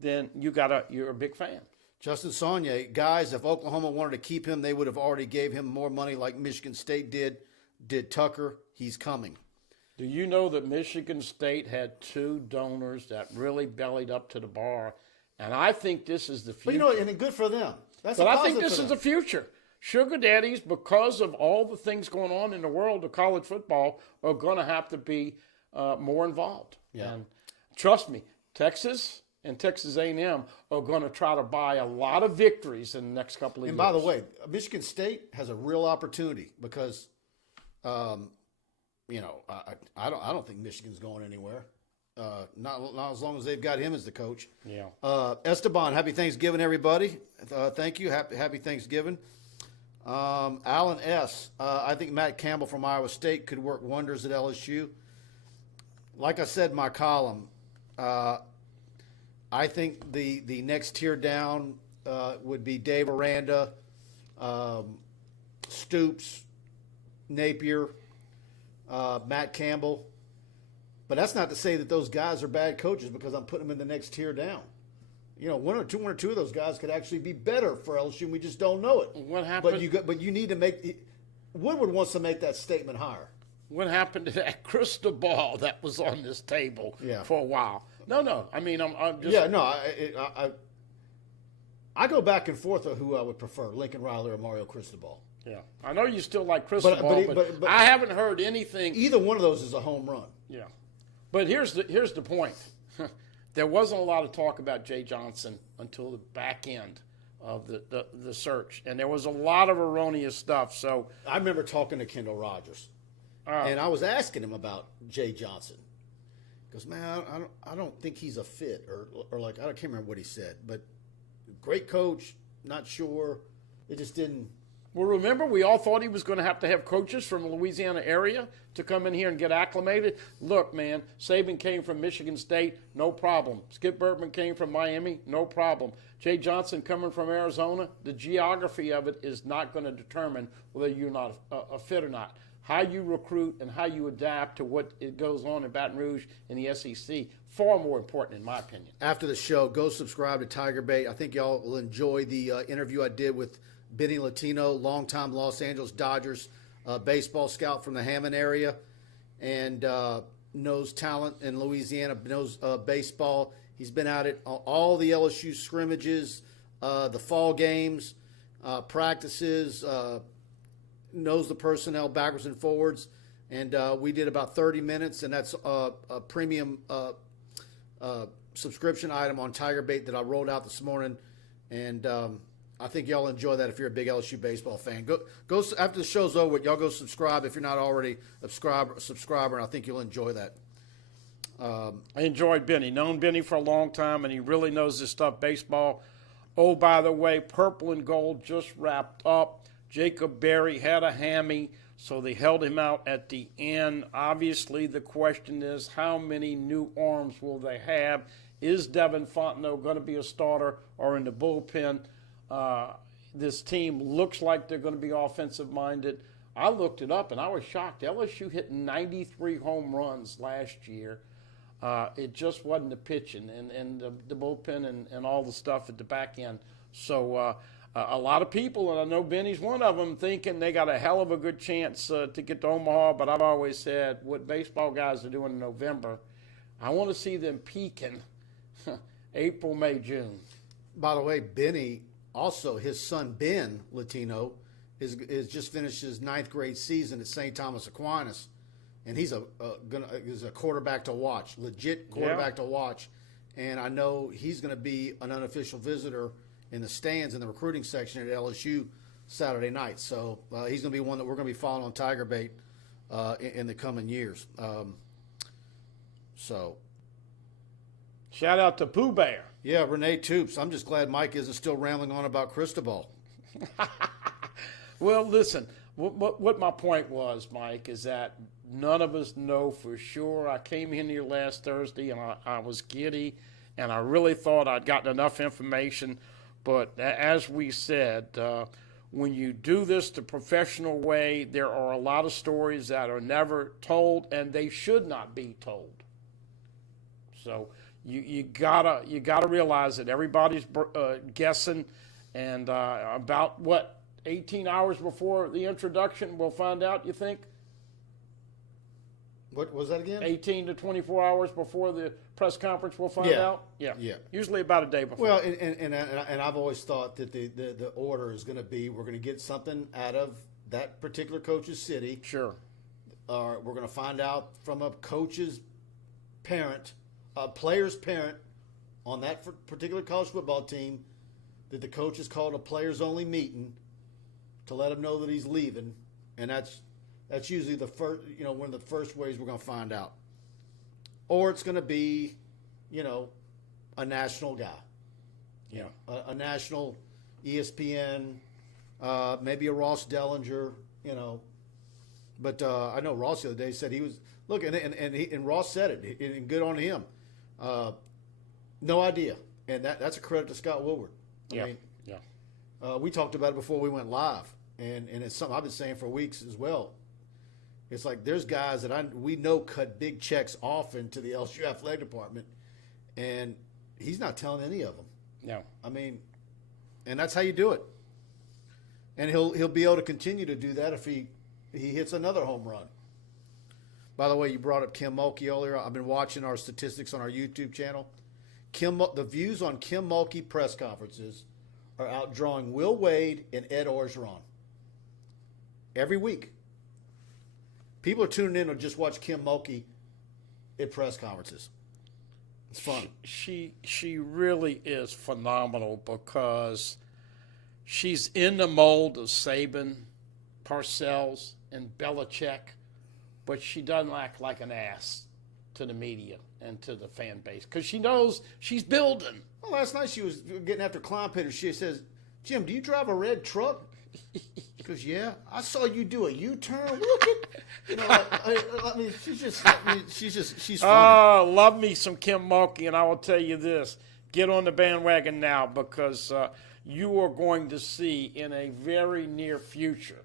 then you're a big fan. Justin Saunier, guys, if Oklahoma wanted to keep him, they would have already gave him more money like Michigan State did Tucker. He's coming. Do you know that Michigan State had 2 donors that really bellied up to the bar? And I think this is the future. But and good for them. But I think this is the future. Sugar daddies, because of all the things going on in the world of college football, are going to have to be more involved. Yeah. And trust me, Texas and Texas A&M are going to try to buy a lot of victories in the next couple of years. And by the way, Michigan State has a real opportunity because I don't think Michigan's going anywhere. Not as long as they've got him as the coach. Yeah. Esteban, happy Thanksgiving, everybody. Thank you. Happy Thanksgiving. Alan S. I think Matt Campbell from Iowa State could work wonders at LSU. Like I said in my column, I think the next tier down would be Dave Aranda, Stoops, Napier, Matt Campbell. But that's not to say that those guys are bad coaches, because I'm putting them in the next tier down. One or two of those guys could actually be better for LSU, and we just don't know it. What happened? But you need to make Woodward wants to make that statement higher. What happened to that crystal ball that was on this table for a while? No. I mean, I'm just... Yeah, no, I go back and forth on who I would prefer, Lincoln Riley or Mario Cristobal. Yeah, I know you still like Cristobal, but I haven't heard anything. Either one of those is a home run. Yeah, but here's the point. There wasn't a lot of talk about Jay Johnson until the back end of the search, and there was a lot of erroneous stuff. So I remember talking to Kendall Rogers, and I was asking him about Jay Johnson. He goes, man, I don't think he's a fit, or like I can't remember what he said, but great coach, not sure. It just didn't. Well, remember, we all thought he was going to have coaches from the Louisiana area to come in here and get acclimated. Look, man, Saban came from Michigan State, no problem. Skip Bertman came from Miami, no problem. Jay Johnson coming from Arizona, the geography of it is not going to determine whether you're not a fit or not. How you recruit and how you adapt to what it goes on in Baton Rouge and the SEC, far more important in my opinion. After the show, go subscribe to TigerBait. I think y'all will enjoy the interview I did with Benny Latino, longtime Los Angeles Dodgers baseball scout from the Hammond area, and knows talent in Louisiana, knows baseball. He's been out at all the LSU scrimmages, the fall games, practices, knows the personnel backwards and forwards. And we did about 30 minutes, and that's a premium subscription item on TigerBait that I rolled out this morning. And I think y'all enjoy that if you're a big LSU baseball fan. Go after the show's over, y'all go subscribe if you're not already a subscriber, and I think you'll enjoy that. I enjoyed Benny. Known Benny for a long time, and he really knows this stuff, baseball. Oh, by the way, Purple and Gold just wrapped up. Jacob Berry had a hammy, so they held him out at the end. Obviously, the question is, how many new arms will they have? Is Devin Fontenot going to be a starter or in the bullpen? This team looks like they're going to be offensive-minded. I looked it up, and I was shocked. LSU hit 93 home runs last year. It just wasn't the pitching and the bullpen and all the stuff at the back end. So a lot of people, and I know Benny's one of them, thinking they got a hell of a good chance to get to Omaha. But I've always said what baseball guys are doing in November, I want to see them peaking April, May, June. By the way, Benny, also his son Ben Latino, is just finished his 9th grade season at St. Thomas Aquinas, and he's a quarterback to watch, legit quarterback to watch. And I know he's going to be an unofficial visitor in the stands in the recruiting section at LSU Saturday night. So he's going to be one that we're going to be following on TigerBait in the coming years. Shout out to Pooh Bear. Yeah, Renee Toops. I'm just glad Mike isn't still rambling on about Cristobal. Well, listen, what my point was, Mike, is that none of us know for sure. I came in here last Thursday, and I was giddy, and I really thought I'd gotten enough information. But as we said, when you do this the professional way, there are a lot of stories that are never told, and they should not be told. So you gotta realize that everybody's guessing, and about 18 hours before the introduction, we'll find out. You think? What was that again? 18 to 24 hours before the press conference, we'll find out. Yeah. Usually about a day before. Well, and I've always thought that the order is going to be, we're going to get something out of that particular coach's city. Sure. We're going to find out from a coach's parent, a player's parent on that particular college football team, that the coach has called a players-only meeting to let him know that he's leaving, and that's usually the first, one of the first ways we're going to find out. Or it's going to be, a national guy. Yeah. A national ESPN, maybe a Ross Dellinger, But I know Ross the other day said he was, look, and Ross said it, and good on him. No idea. And that's a credit to Scott Woodward. I mean, we talked about it before we went live, and it's something I've been saying for weeks as well. It's like there's guys that we know cut big checks off into the LSU athletic department, and he's not telling any of them. No. I mean, and that's how you do it. And he'll be able to continue to do that if he hits another home run. By the way, you brought up Kim Mulkey earlier. I've been watching our statistics on our YouTube channel. The views on Kim Mulkey press conferences are outdrawing Will Wade and Ed Orgeron every week. People are tuning in to just watch Kim Mulkey at press conferences. It's fun. She really is phenomenal because she's in the mold of Saban, Parcells, and Belichick, but she doesn't act like an ass to the media and to the fan base because she knows she's building. Well, last night she was getting after Kleinpeter. She says, "Jim, do you drive a red truck?" goes, yeah, I saw you do a U-turn. Look at, I mean, she's funny. Oh, love me some Kim Mulkey, and I will tell you this. Get on the bandwagon now because you are going to see in a very near future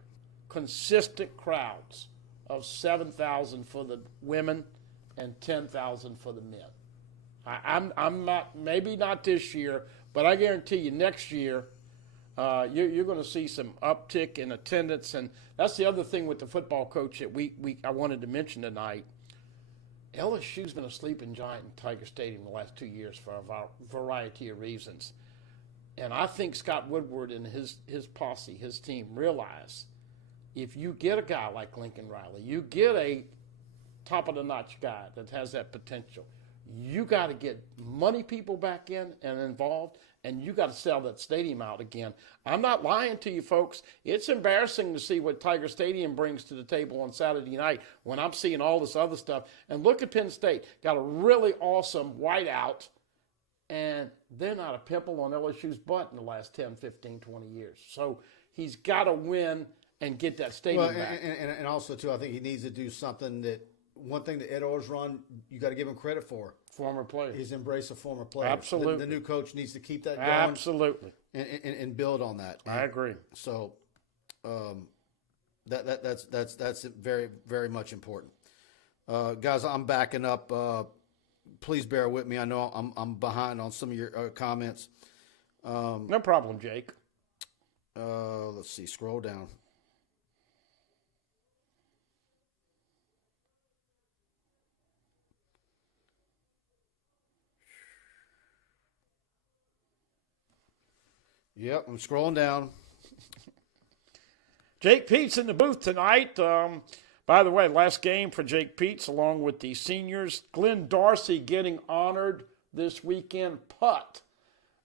consistent crowds of 7,000 for the women and 10,000 for the men. I'm not, maybe not this year, but I guarantee you next year you're going to see some uptick in attendance. And that's the other thing with the football coach that I wanted to mention tonight. LSU's been a sleeping giant in Tiger Stadium the last 2 years for a variety of reasons. And I think Scott Woodward and his posse, his team, realize if you get a guy like Lincoln Riley, you get a top-of-the-notch guy that has that potential, you got to get money people back in and involved, and you got to sell that stadium out again. I'm not lying to you, folks. It's embarrassing to see what Tiger Stadium brings to the table on Saturday night when I'm seeing all this other stuff. And look at Penn State. Got a really awesome whiteout, and they're not a pimple on LSU's butt in the last 10, 15, 20 years. So he's got to win and get that stadium back. And also, too, I think he needs to do something that one thing that Ed Orgeron, you got to give him credit for. Former player. His embrace of former players. Absolutely. The new coach needs to keep that going. Absolutely. And build on that. I agree. So that's very, very much important. Guys, I'm backing up. Please bear with me. I know I'm behind on some of your comments. No problem, Jake. Let's see. Scroll down. Yep, I'm scrolling down. Jake Pete's in the booth tonight. By the way, last game for Jake Pete's along with the seniors. Glenn Darcy getting honored this weekend. Putt.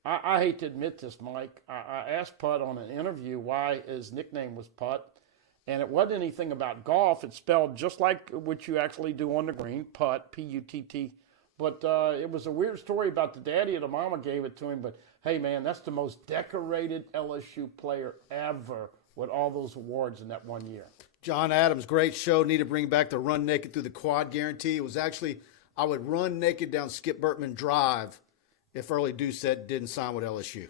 I hate to admit this, Mike. I asked Putt on an interview why his nickname was Putt, and it wasn't anything about golf. It's spelled just like what you actually do on the green, Putt, P-U-T-T. But it was a weird story about the daddy and the mama gave it to him. But, hey, man, that's the most decorated LSU player ever with all those awards in that 1 year. John Adams, great show. Need to bring back the run naked through the quad guarantee. It was actually, I would run naked down Skip Burtman Drive if Early Doucette didn't sign with LSU.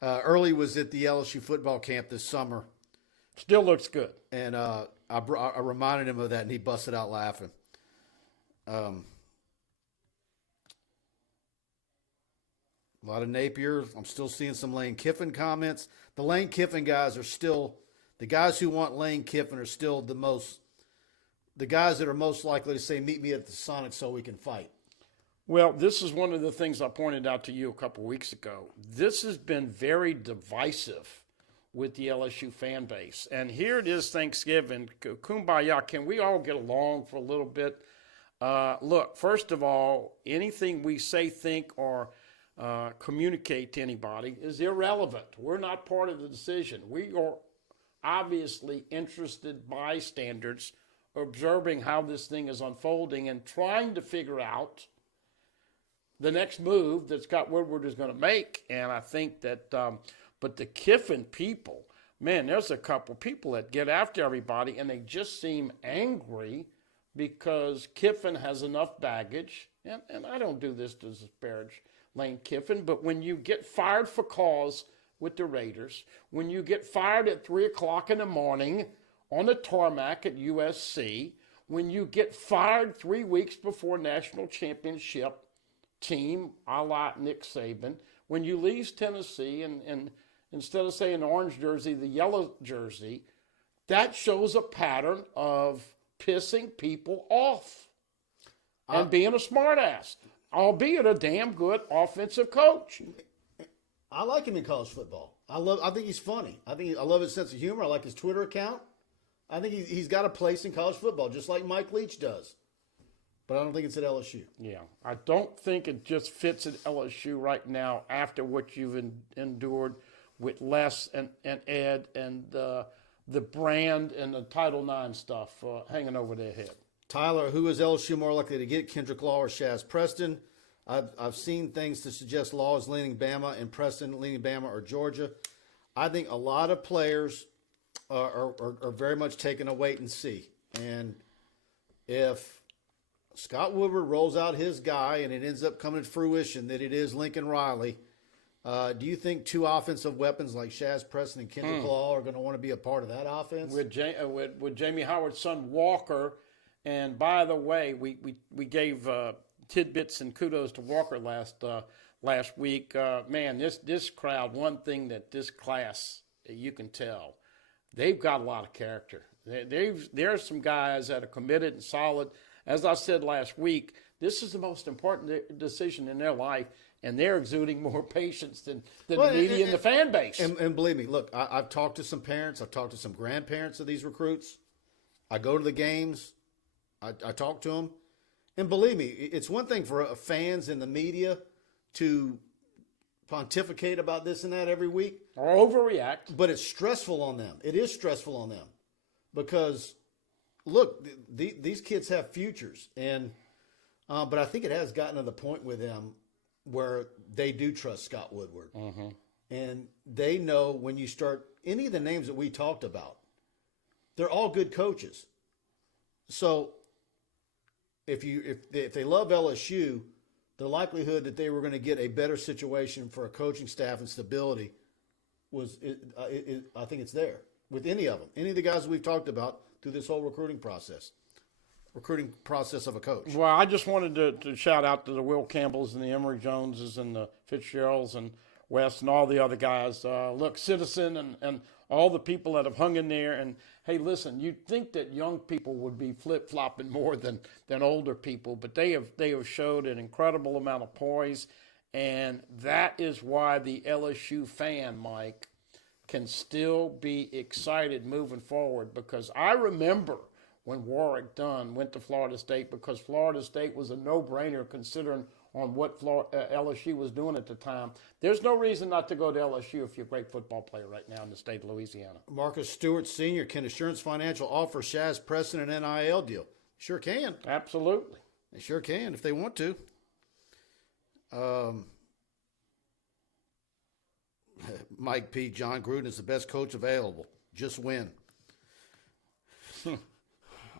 Early was at the LSU football camp this summer. Still looks good. And I reminded him of that, and he busted out laughing. A lot of Napier. I'm still seeing some Lane Kiffin comments. The Lane Kiffin guys are still, the guys who want Lane Kiffin are still the guys that are most likely to say, meet me at the Sonic so we can fight. Well, this is one of the things I pointed out to you a couple weeks ago. This has been very divisive with the LSU fan base. And here it is Thanksgiving. Kumbaya. Can we all get along for a little bit? Look, first of all, anything we say, think, or communicate to anybody is irrelevant. We're not part of the decision. We are obviously interested bystanders observing how this thing is unfolding and trying to figure out the next move that Scott Woodward is going to make. And I think that, but the Kiffin people, man, there's a couple people that get after everybody and they just seem angry because Kiffin has enough baggage. And I don't do this to disparage Lane Kiffin, but when you get fired for cause with the Raiders, when you get fired at 3 o'clock in the morning on the tarmac at USC, when you get fired 3 weeks before national championship team, a la Nick Saban, when you leave Tennessee and instead of saying the orange jersey, the yellow jersey, that shows a pattern of pissing people off and being a smartass. Albeit a damn good offensive coach. I like him in college football. I think he's funny. I love his sense of humor. I like his Twitter account. I think he's got a place in college football, just like Mike Leach does. But I don't think it's at LSU. Yeah, I don't think it just fits at LSU right now after what you've endured with Les and Ed and the brand and the Title IX stuff hanging over their head. Tyler, who is LSU more likely to get, Kendrick Law or Shaz Preston? I've seen things to suggest Law is leaning Bama and Preston leaning Bama or Georgia. I think a lot of players are very much taking a wait and see. And if Scott Woodward rolls out his guy and it ends up coming to fruition that it is Lincoln Riley, do you think two offensive weapons like Shaz Preston and Kendrick Law are going to want to be a part of that offense? With Jamie Howard's son Walker, and by the way, we gave tidbits and kudos to Walker last week. Man, this crowd, one thing that this class, you can tell, they've got a lot of character. There are some guys that are committed and solid. As I said last week, this is the most important decision in their life, and they're exuding more patience than the media and the fan base. And believe me, look, I've talked to some parents. I've talked to some grandparents of these recruits. I go to the games. I talk to them. And believe me, it's one thing for fans and the media to pontificate about this and that every week. Or overreact. But it's stressful on them. It is stressful on them. Because, look, these kids have futures. And but I think it has gotten to the point with them where they do trust Scott Woodward. Mm-hmm. And they know when you start any of the names that we talked about, they're all good coaches. So if they love LSU, the likelihood that they were going to get a better situation for a coaching staff and stability I think it's there with any of them, any of the guys we've talked about through this whole recruiting process of a coach. Well, I just wanted to shout out to the Will Campbells and the Emory Joneses and the Fitzgeralds and West and all the other guys. Look, Citizen and all the people that have hung in there. And, hey, listen, you'd think that young people would be flip-flopping more than older people, but they have showed an incredible amount of poise, and that is why the LSU fan, Mike, can still be excited moving forward, because I remember when Warwick Dunn went to Florida State, because Florida State was a no-brainer considering on what LSU was doing at the time. There's no reason not to go to LSU if you're a great football player right now in the state of Louisiana. Marcus Stewart Sr., can Assurance Financial offer Shaz Preston an NIL deal? Sure can. Absolutely. They sure can if they want to. Mike P. John Gruden is the best coach available. Just win.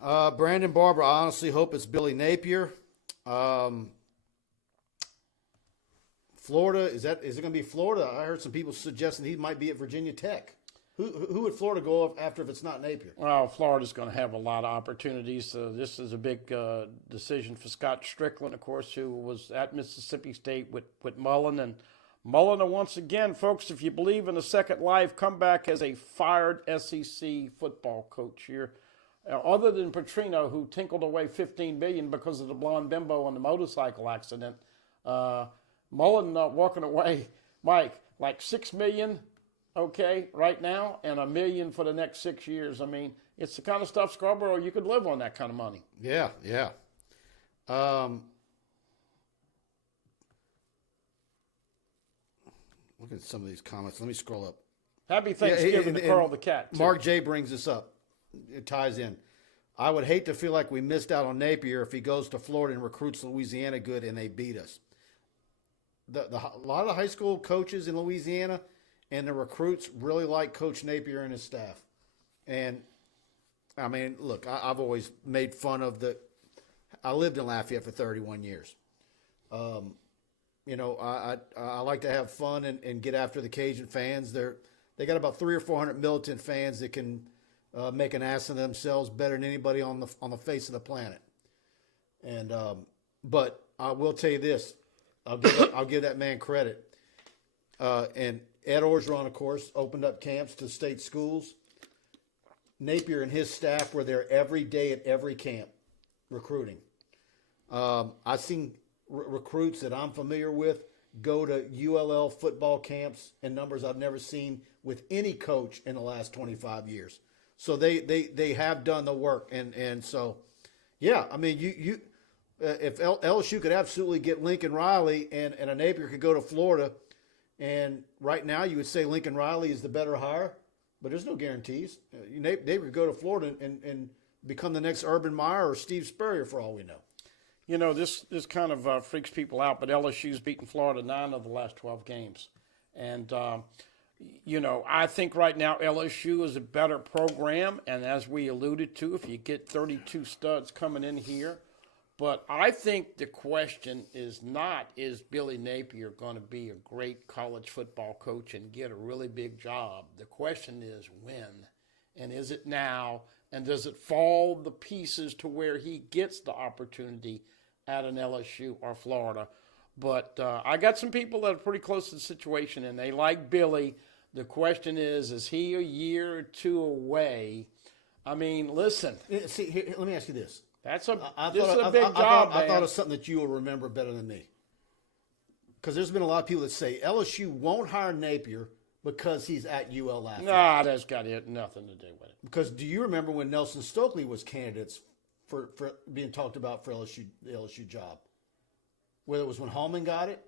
Brandon Barber, I honestly hope it's Billy Napier. Florida, is it going to be Florida? I heard some people suggesting he might be at Virginia Tech. Who would Florida go after if it's not Napier? Well, Florida's going to have a lot of opportunities. This is a big decision for Scott Strickland, of course, who was at Mississippi State with Mullen. And Mullen, once again, folks, if you believe in a second life, come back as a fired SEC football coach here. Other than Petrino, who tinkled away $15 million because of the blonde bimbo on the motorcycle accident, Mullen walking away, Mike, like $6 million, okay, right now, and $1 million for the next 6 years. I mean, it's the kind of stuff, Scarborough, you could live on that kind of money. Yeah. Look at some of these comments. Let me scroll up. Happy Thanksgiving to Carl the Cat, too. Mark J. brings this up. It ties in. I would hate to feel like we missed out on Napier if he goes to Florida and recruits Louisiana good and they beat us. A lot of the high school coaches in Louisiana and the recruits really like Coach Napier and his staff. And, I mean, look, I've always made fun of I lived in Lafayette for 31 years. I like to have fun and get after the Cajun fans. They got about 300 or 400 militant fans that can make an ass of themselves better than anybody on the face of the planet. And but I will tell you this, I'll give that man credit. And Ed Orgeron, of course, opened up camps to state schools. Napier and his staff were there every day at every camp recruiting. I've seen recruits that I'm familiar with go to ULL football camps in numbers I've never seen with any coach in the last 25 years. So they have done the work, and so, yeah, I mean, you if LSU could absolutely get Lincoln Riley and a Napier could go to Florida, and right now you would say Lincoln Riley is the better hire, but there's no guarantees. Napier could go to Florida and become the next Urban Meyer or Steve Spurrier for all we know. You know, this kind of freaks people out, but LSU's beaten Florida 9 of the last 12 games. And, you know, I think right now LSU is a better program, and as we alluded to, if you get 32 studs coming in here, but I think the question is not, is Billy Napier going to be a great college football coach and get a really big job? The question is when, and is it now, and does it fall the pieces to where he gets the opportunity at an LSU or Florida? But I got some people that are pretty close to the situation, and they like Billy. The question is he a year or two away? I mean, listen. See, here, let me ask you this. This is a I big job, I thought of something that you will remember better than me. Because there's been a lot of people that say LSU won't hire Napier because he's at UL Athletics. Nah, that's got nothing to do with it. Because do you remember when Nelson Stokely was candidates for being talked about for LSU, the LSU job? Whether it was when Hallman got it?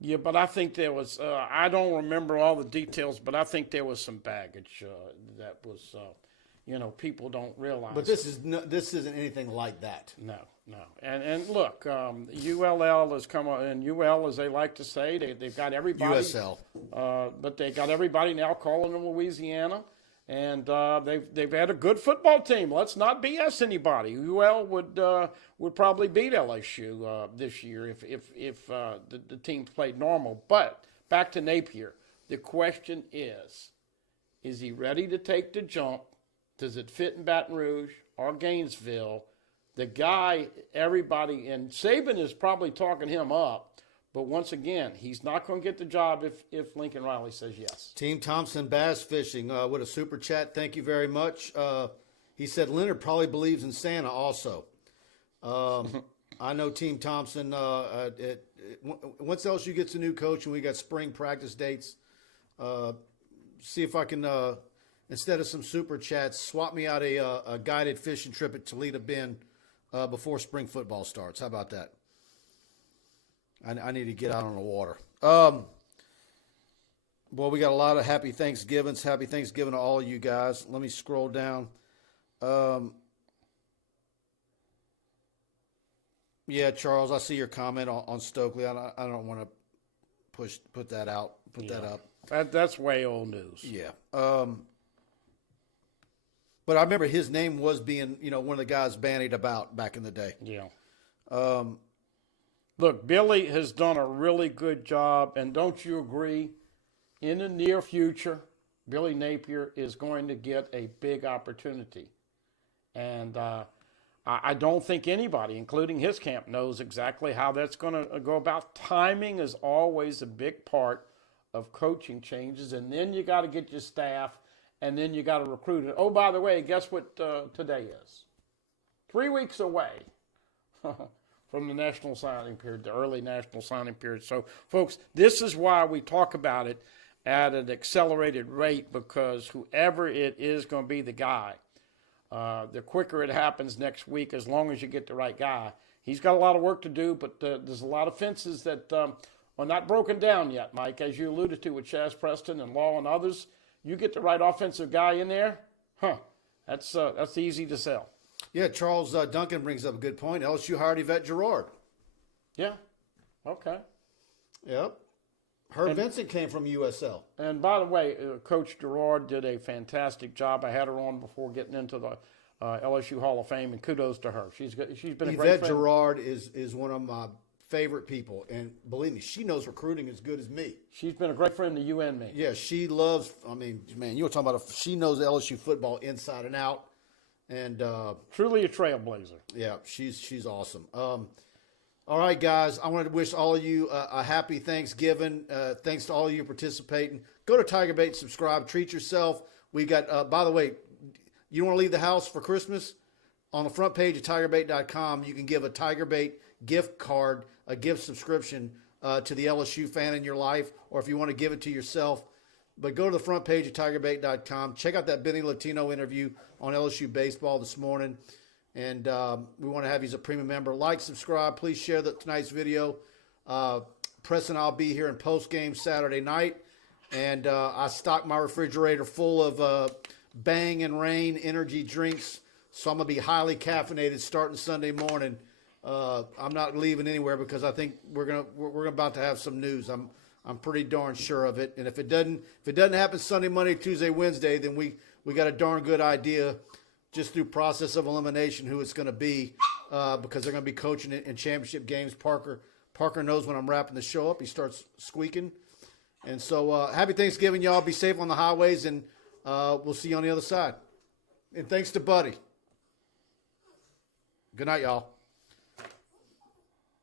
Yeah, but I think there was, I don't remember all the details, but I think there was some baggage that was, people don't realize. But this isn't anything like that. No. And look, ULL has come on, and UL, as they like to say, they've got everybody. USL. But they got everybody now calling them Louisiana. And they've had a good football team. Let's not BS anybody. UL would probably beat LSU this year if the team played normal. But back to Napier, the question is he ready to take the jump? Does it fit in Baton Rouge or Gainesville? The guy, everybody, and Saban is probably talking him up. But once again, he's not going to get the job if Lincoln Riley says yes. Team Thompson Bass Fishing with a super chat. Thank you very much. He said Leonard probably believes in Santa also. I know Team Thompson. Once LSU gets a new coach and we got spring practice dates, see if I can, instead of some super chats, swap me out a guided fishing trip at Toledo Bend before spring football starts. How about that? I need to get out on the water. Well, we got a lot of happy Thanksgivings. Happy Thanksgiving to all of you guys. Let me scroll down. Yeah, Charles, I see your comment on Stokely. I don't want to put that out. That up. That's way old news. Yeah. But I remember his name was being, one of the guys bandied about back in the day. Yeah. Look, Billy has done a really good job, and don't you agree? In the near future, Billy Napier is going to get a big opportunity. And I don't think anybody, including his camp, knows exactly how that's going to go about. Timing is always a big part of coaching changes, and then you got to get your staff, and then you got to recruit it. Oh, by the way, guess what today is? 3 weeks away. From the national signing period, the early national signing period. So, folks, this is why we talk about it at an accelerated rate, because whoever it is going to be the guy, the quicker it happens next week, as long as you get the right guy. He's got a lot of work to do, but there's a lot of fences that are not broken down yet, Mike, as you alluded to with Chaz Preston and Law and others. You get the right offensive guy in there, that's easy to sell. Yeah, Charles Duncan brings up a good point. LSU hired Yvette Girard. Yeah. Okay. Yep. Vincent came from USL. And by the way, Coach Girard did a fantastic job. I had her on before getting into the LSU Hall of Fame, and kudos to her. She's been a great friend. Yvette Girard is one of my favorite people, and believe me, she knows recruiting as good as me. She's been a great friend to you and me. Yeah, she loves. I mean, man, you were talking about she knows LSU football inside and out. And truly a trailblazer. Yeah, she's awesome. All right, guys, I wanted to wish all of you a happy Thanksgiving. Thanks to all of you participating. Go to TigerBait, subscribe, treat yourself. We got, by the way, you don't want to leave the house for Christmas? On the front page of TigerBait.com, you can give a TigerBait gift card, a gift subscription to the LSU fan in your life, or if you want to give it to yourself. But go to the front page of TigerBait.com. Check out that Benny Latino interview on LSU baseball this morning. And we want to have you as a premium member. Like, subscribe. Please share tonight's video. Press and I'll be here in post-game Saturday night. And I stocked my refrigerator full of Bang and Rain energy drinks. So I'm going to be highly caffeinated starting Sunday morning. I'm not leaving anywhere because I think we're about to have some news. I'm I'm pretty darn sure of it. And if it doesn't happen Sunday, Monday, Tuesday, Wednesday, then we got a darn good idea just through process of elimination who it's going to be, because they're going to be coaching in championship games. Parker knows when I'm wrapping the show up. He starts squeaking. And so happy Thanksgiving, y'all. Be safe on the highways, and we'll see you on the other side. And thanks to Buddy. Good night, y'all.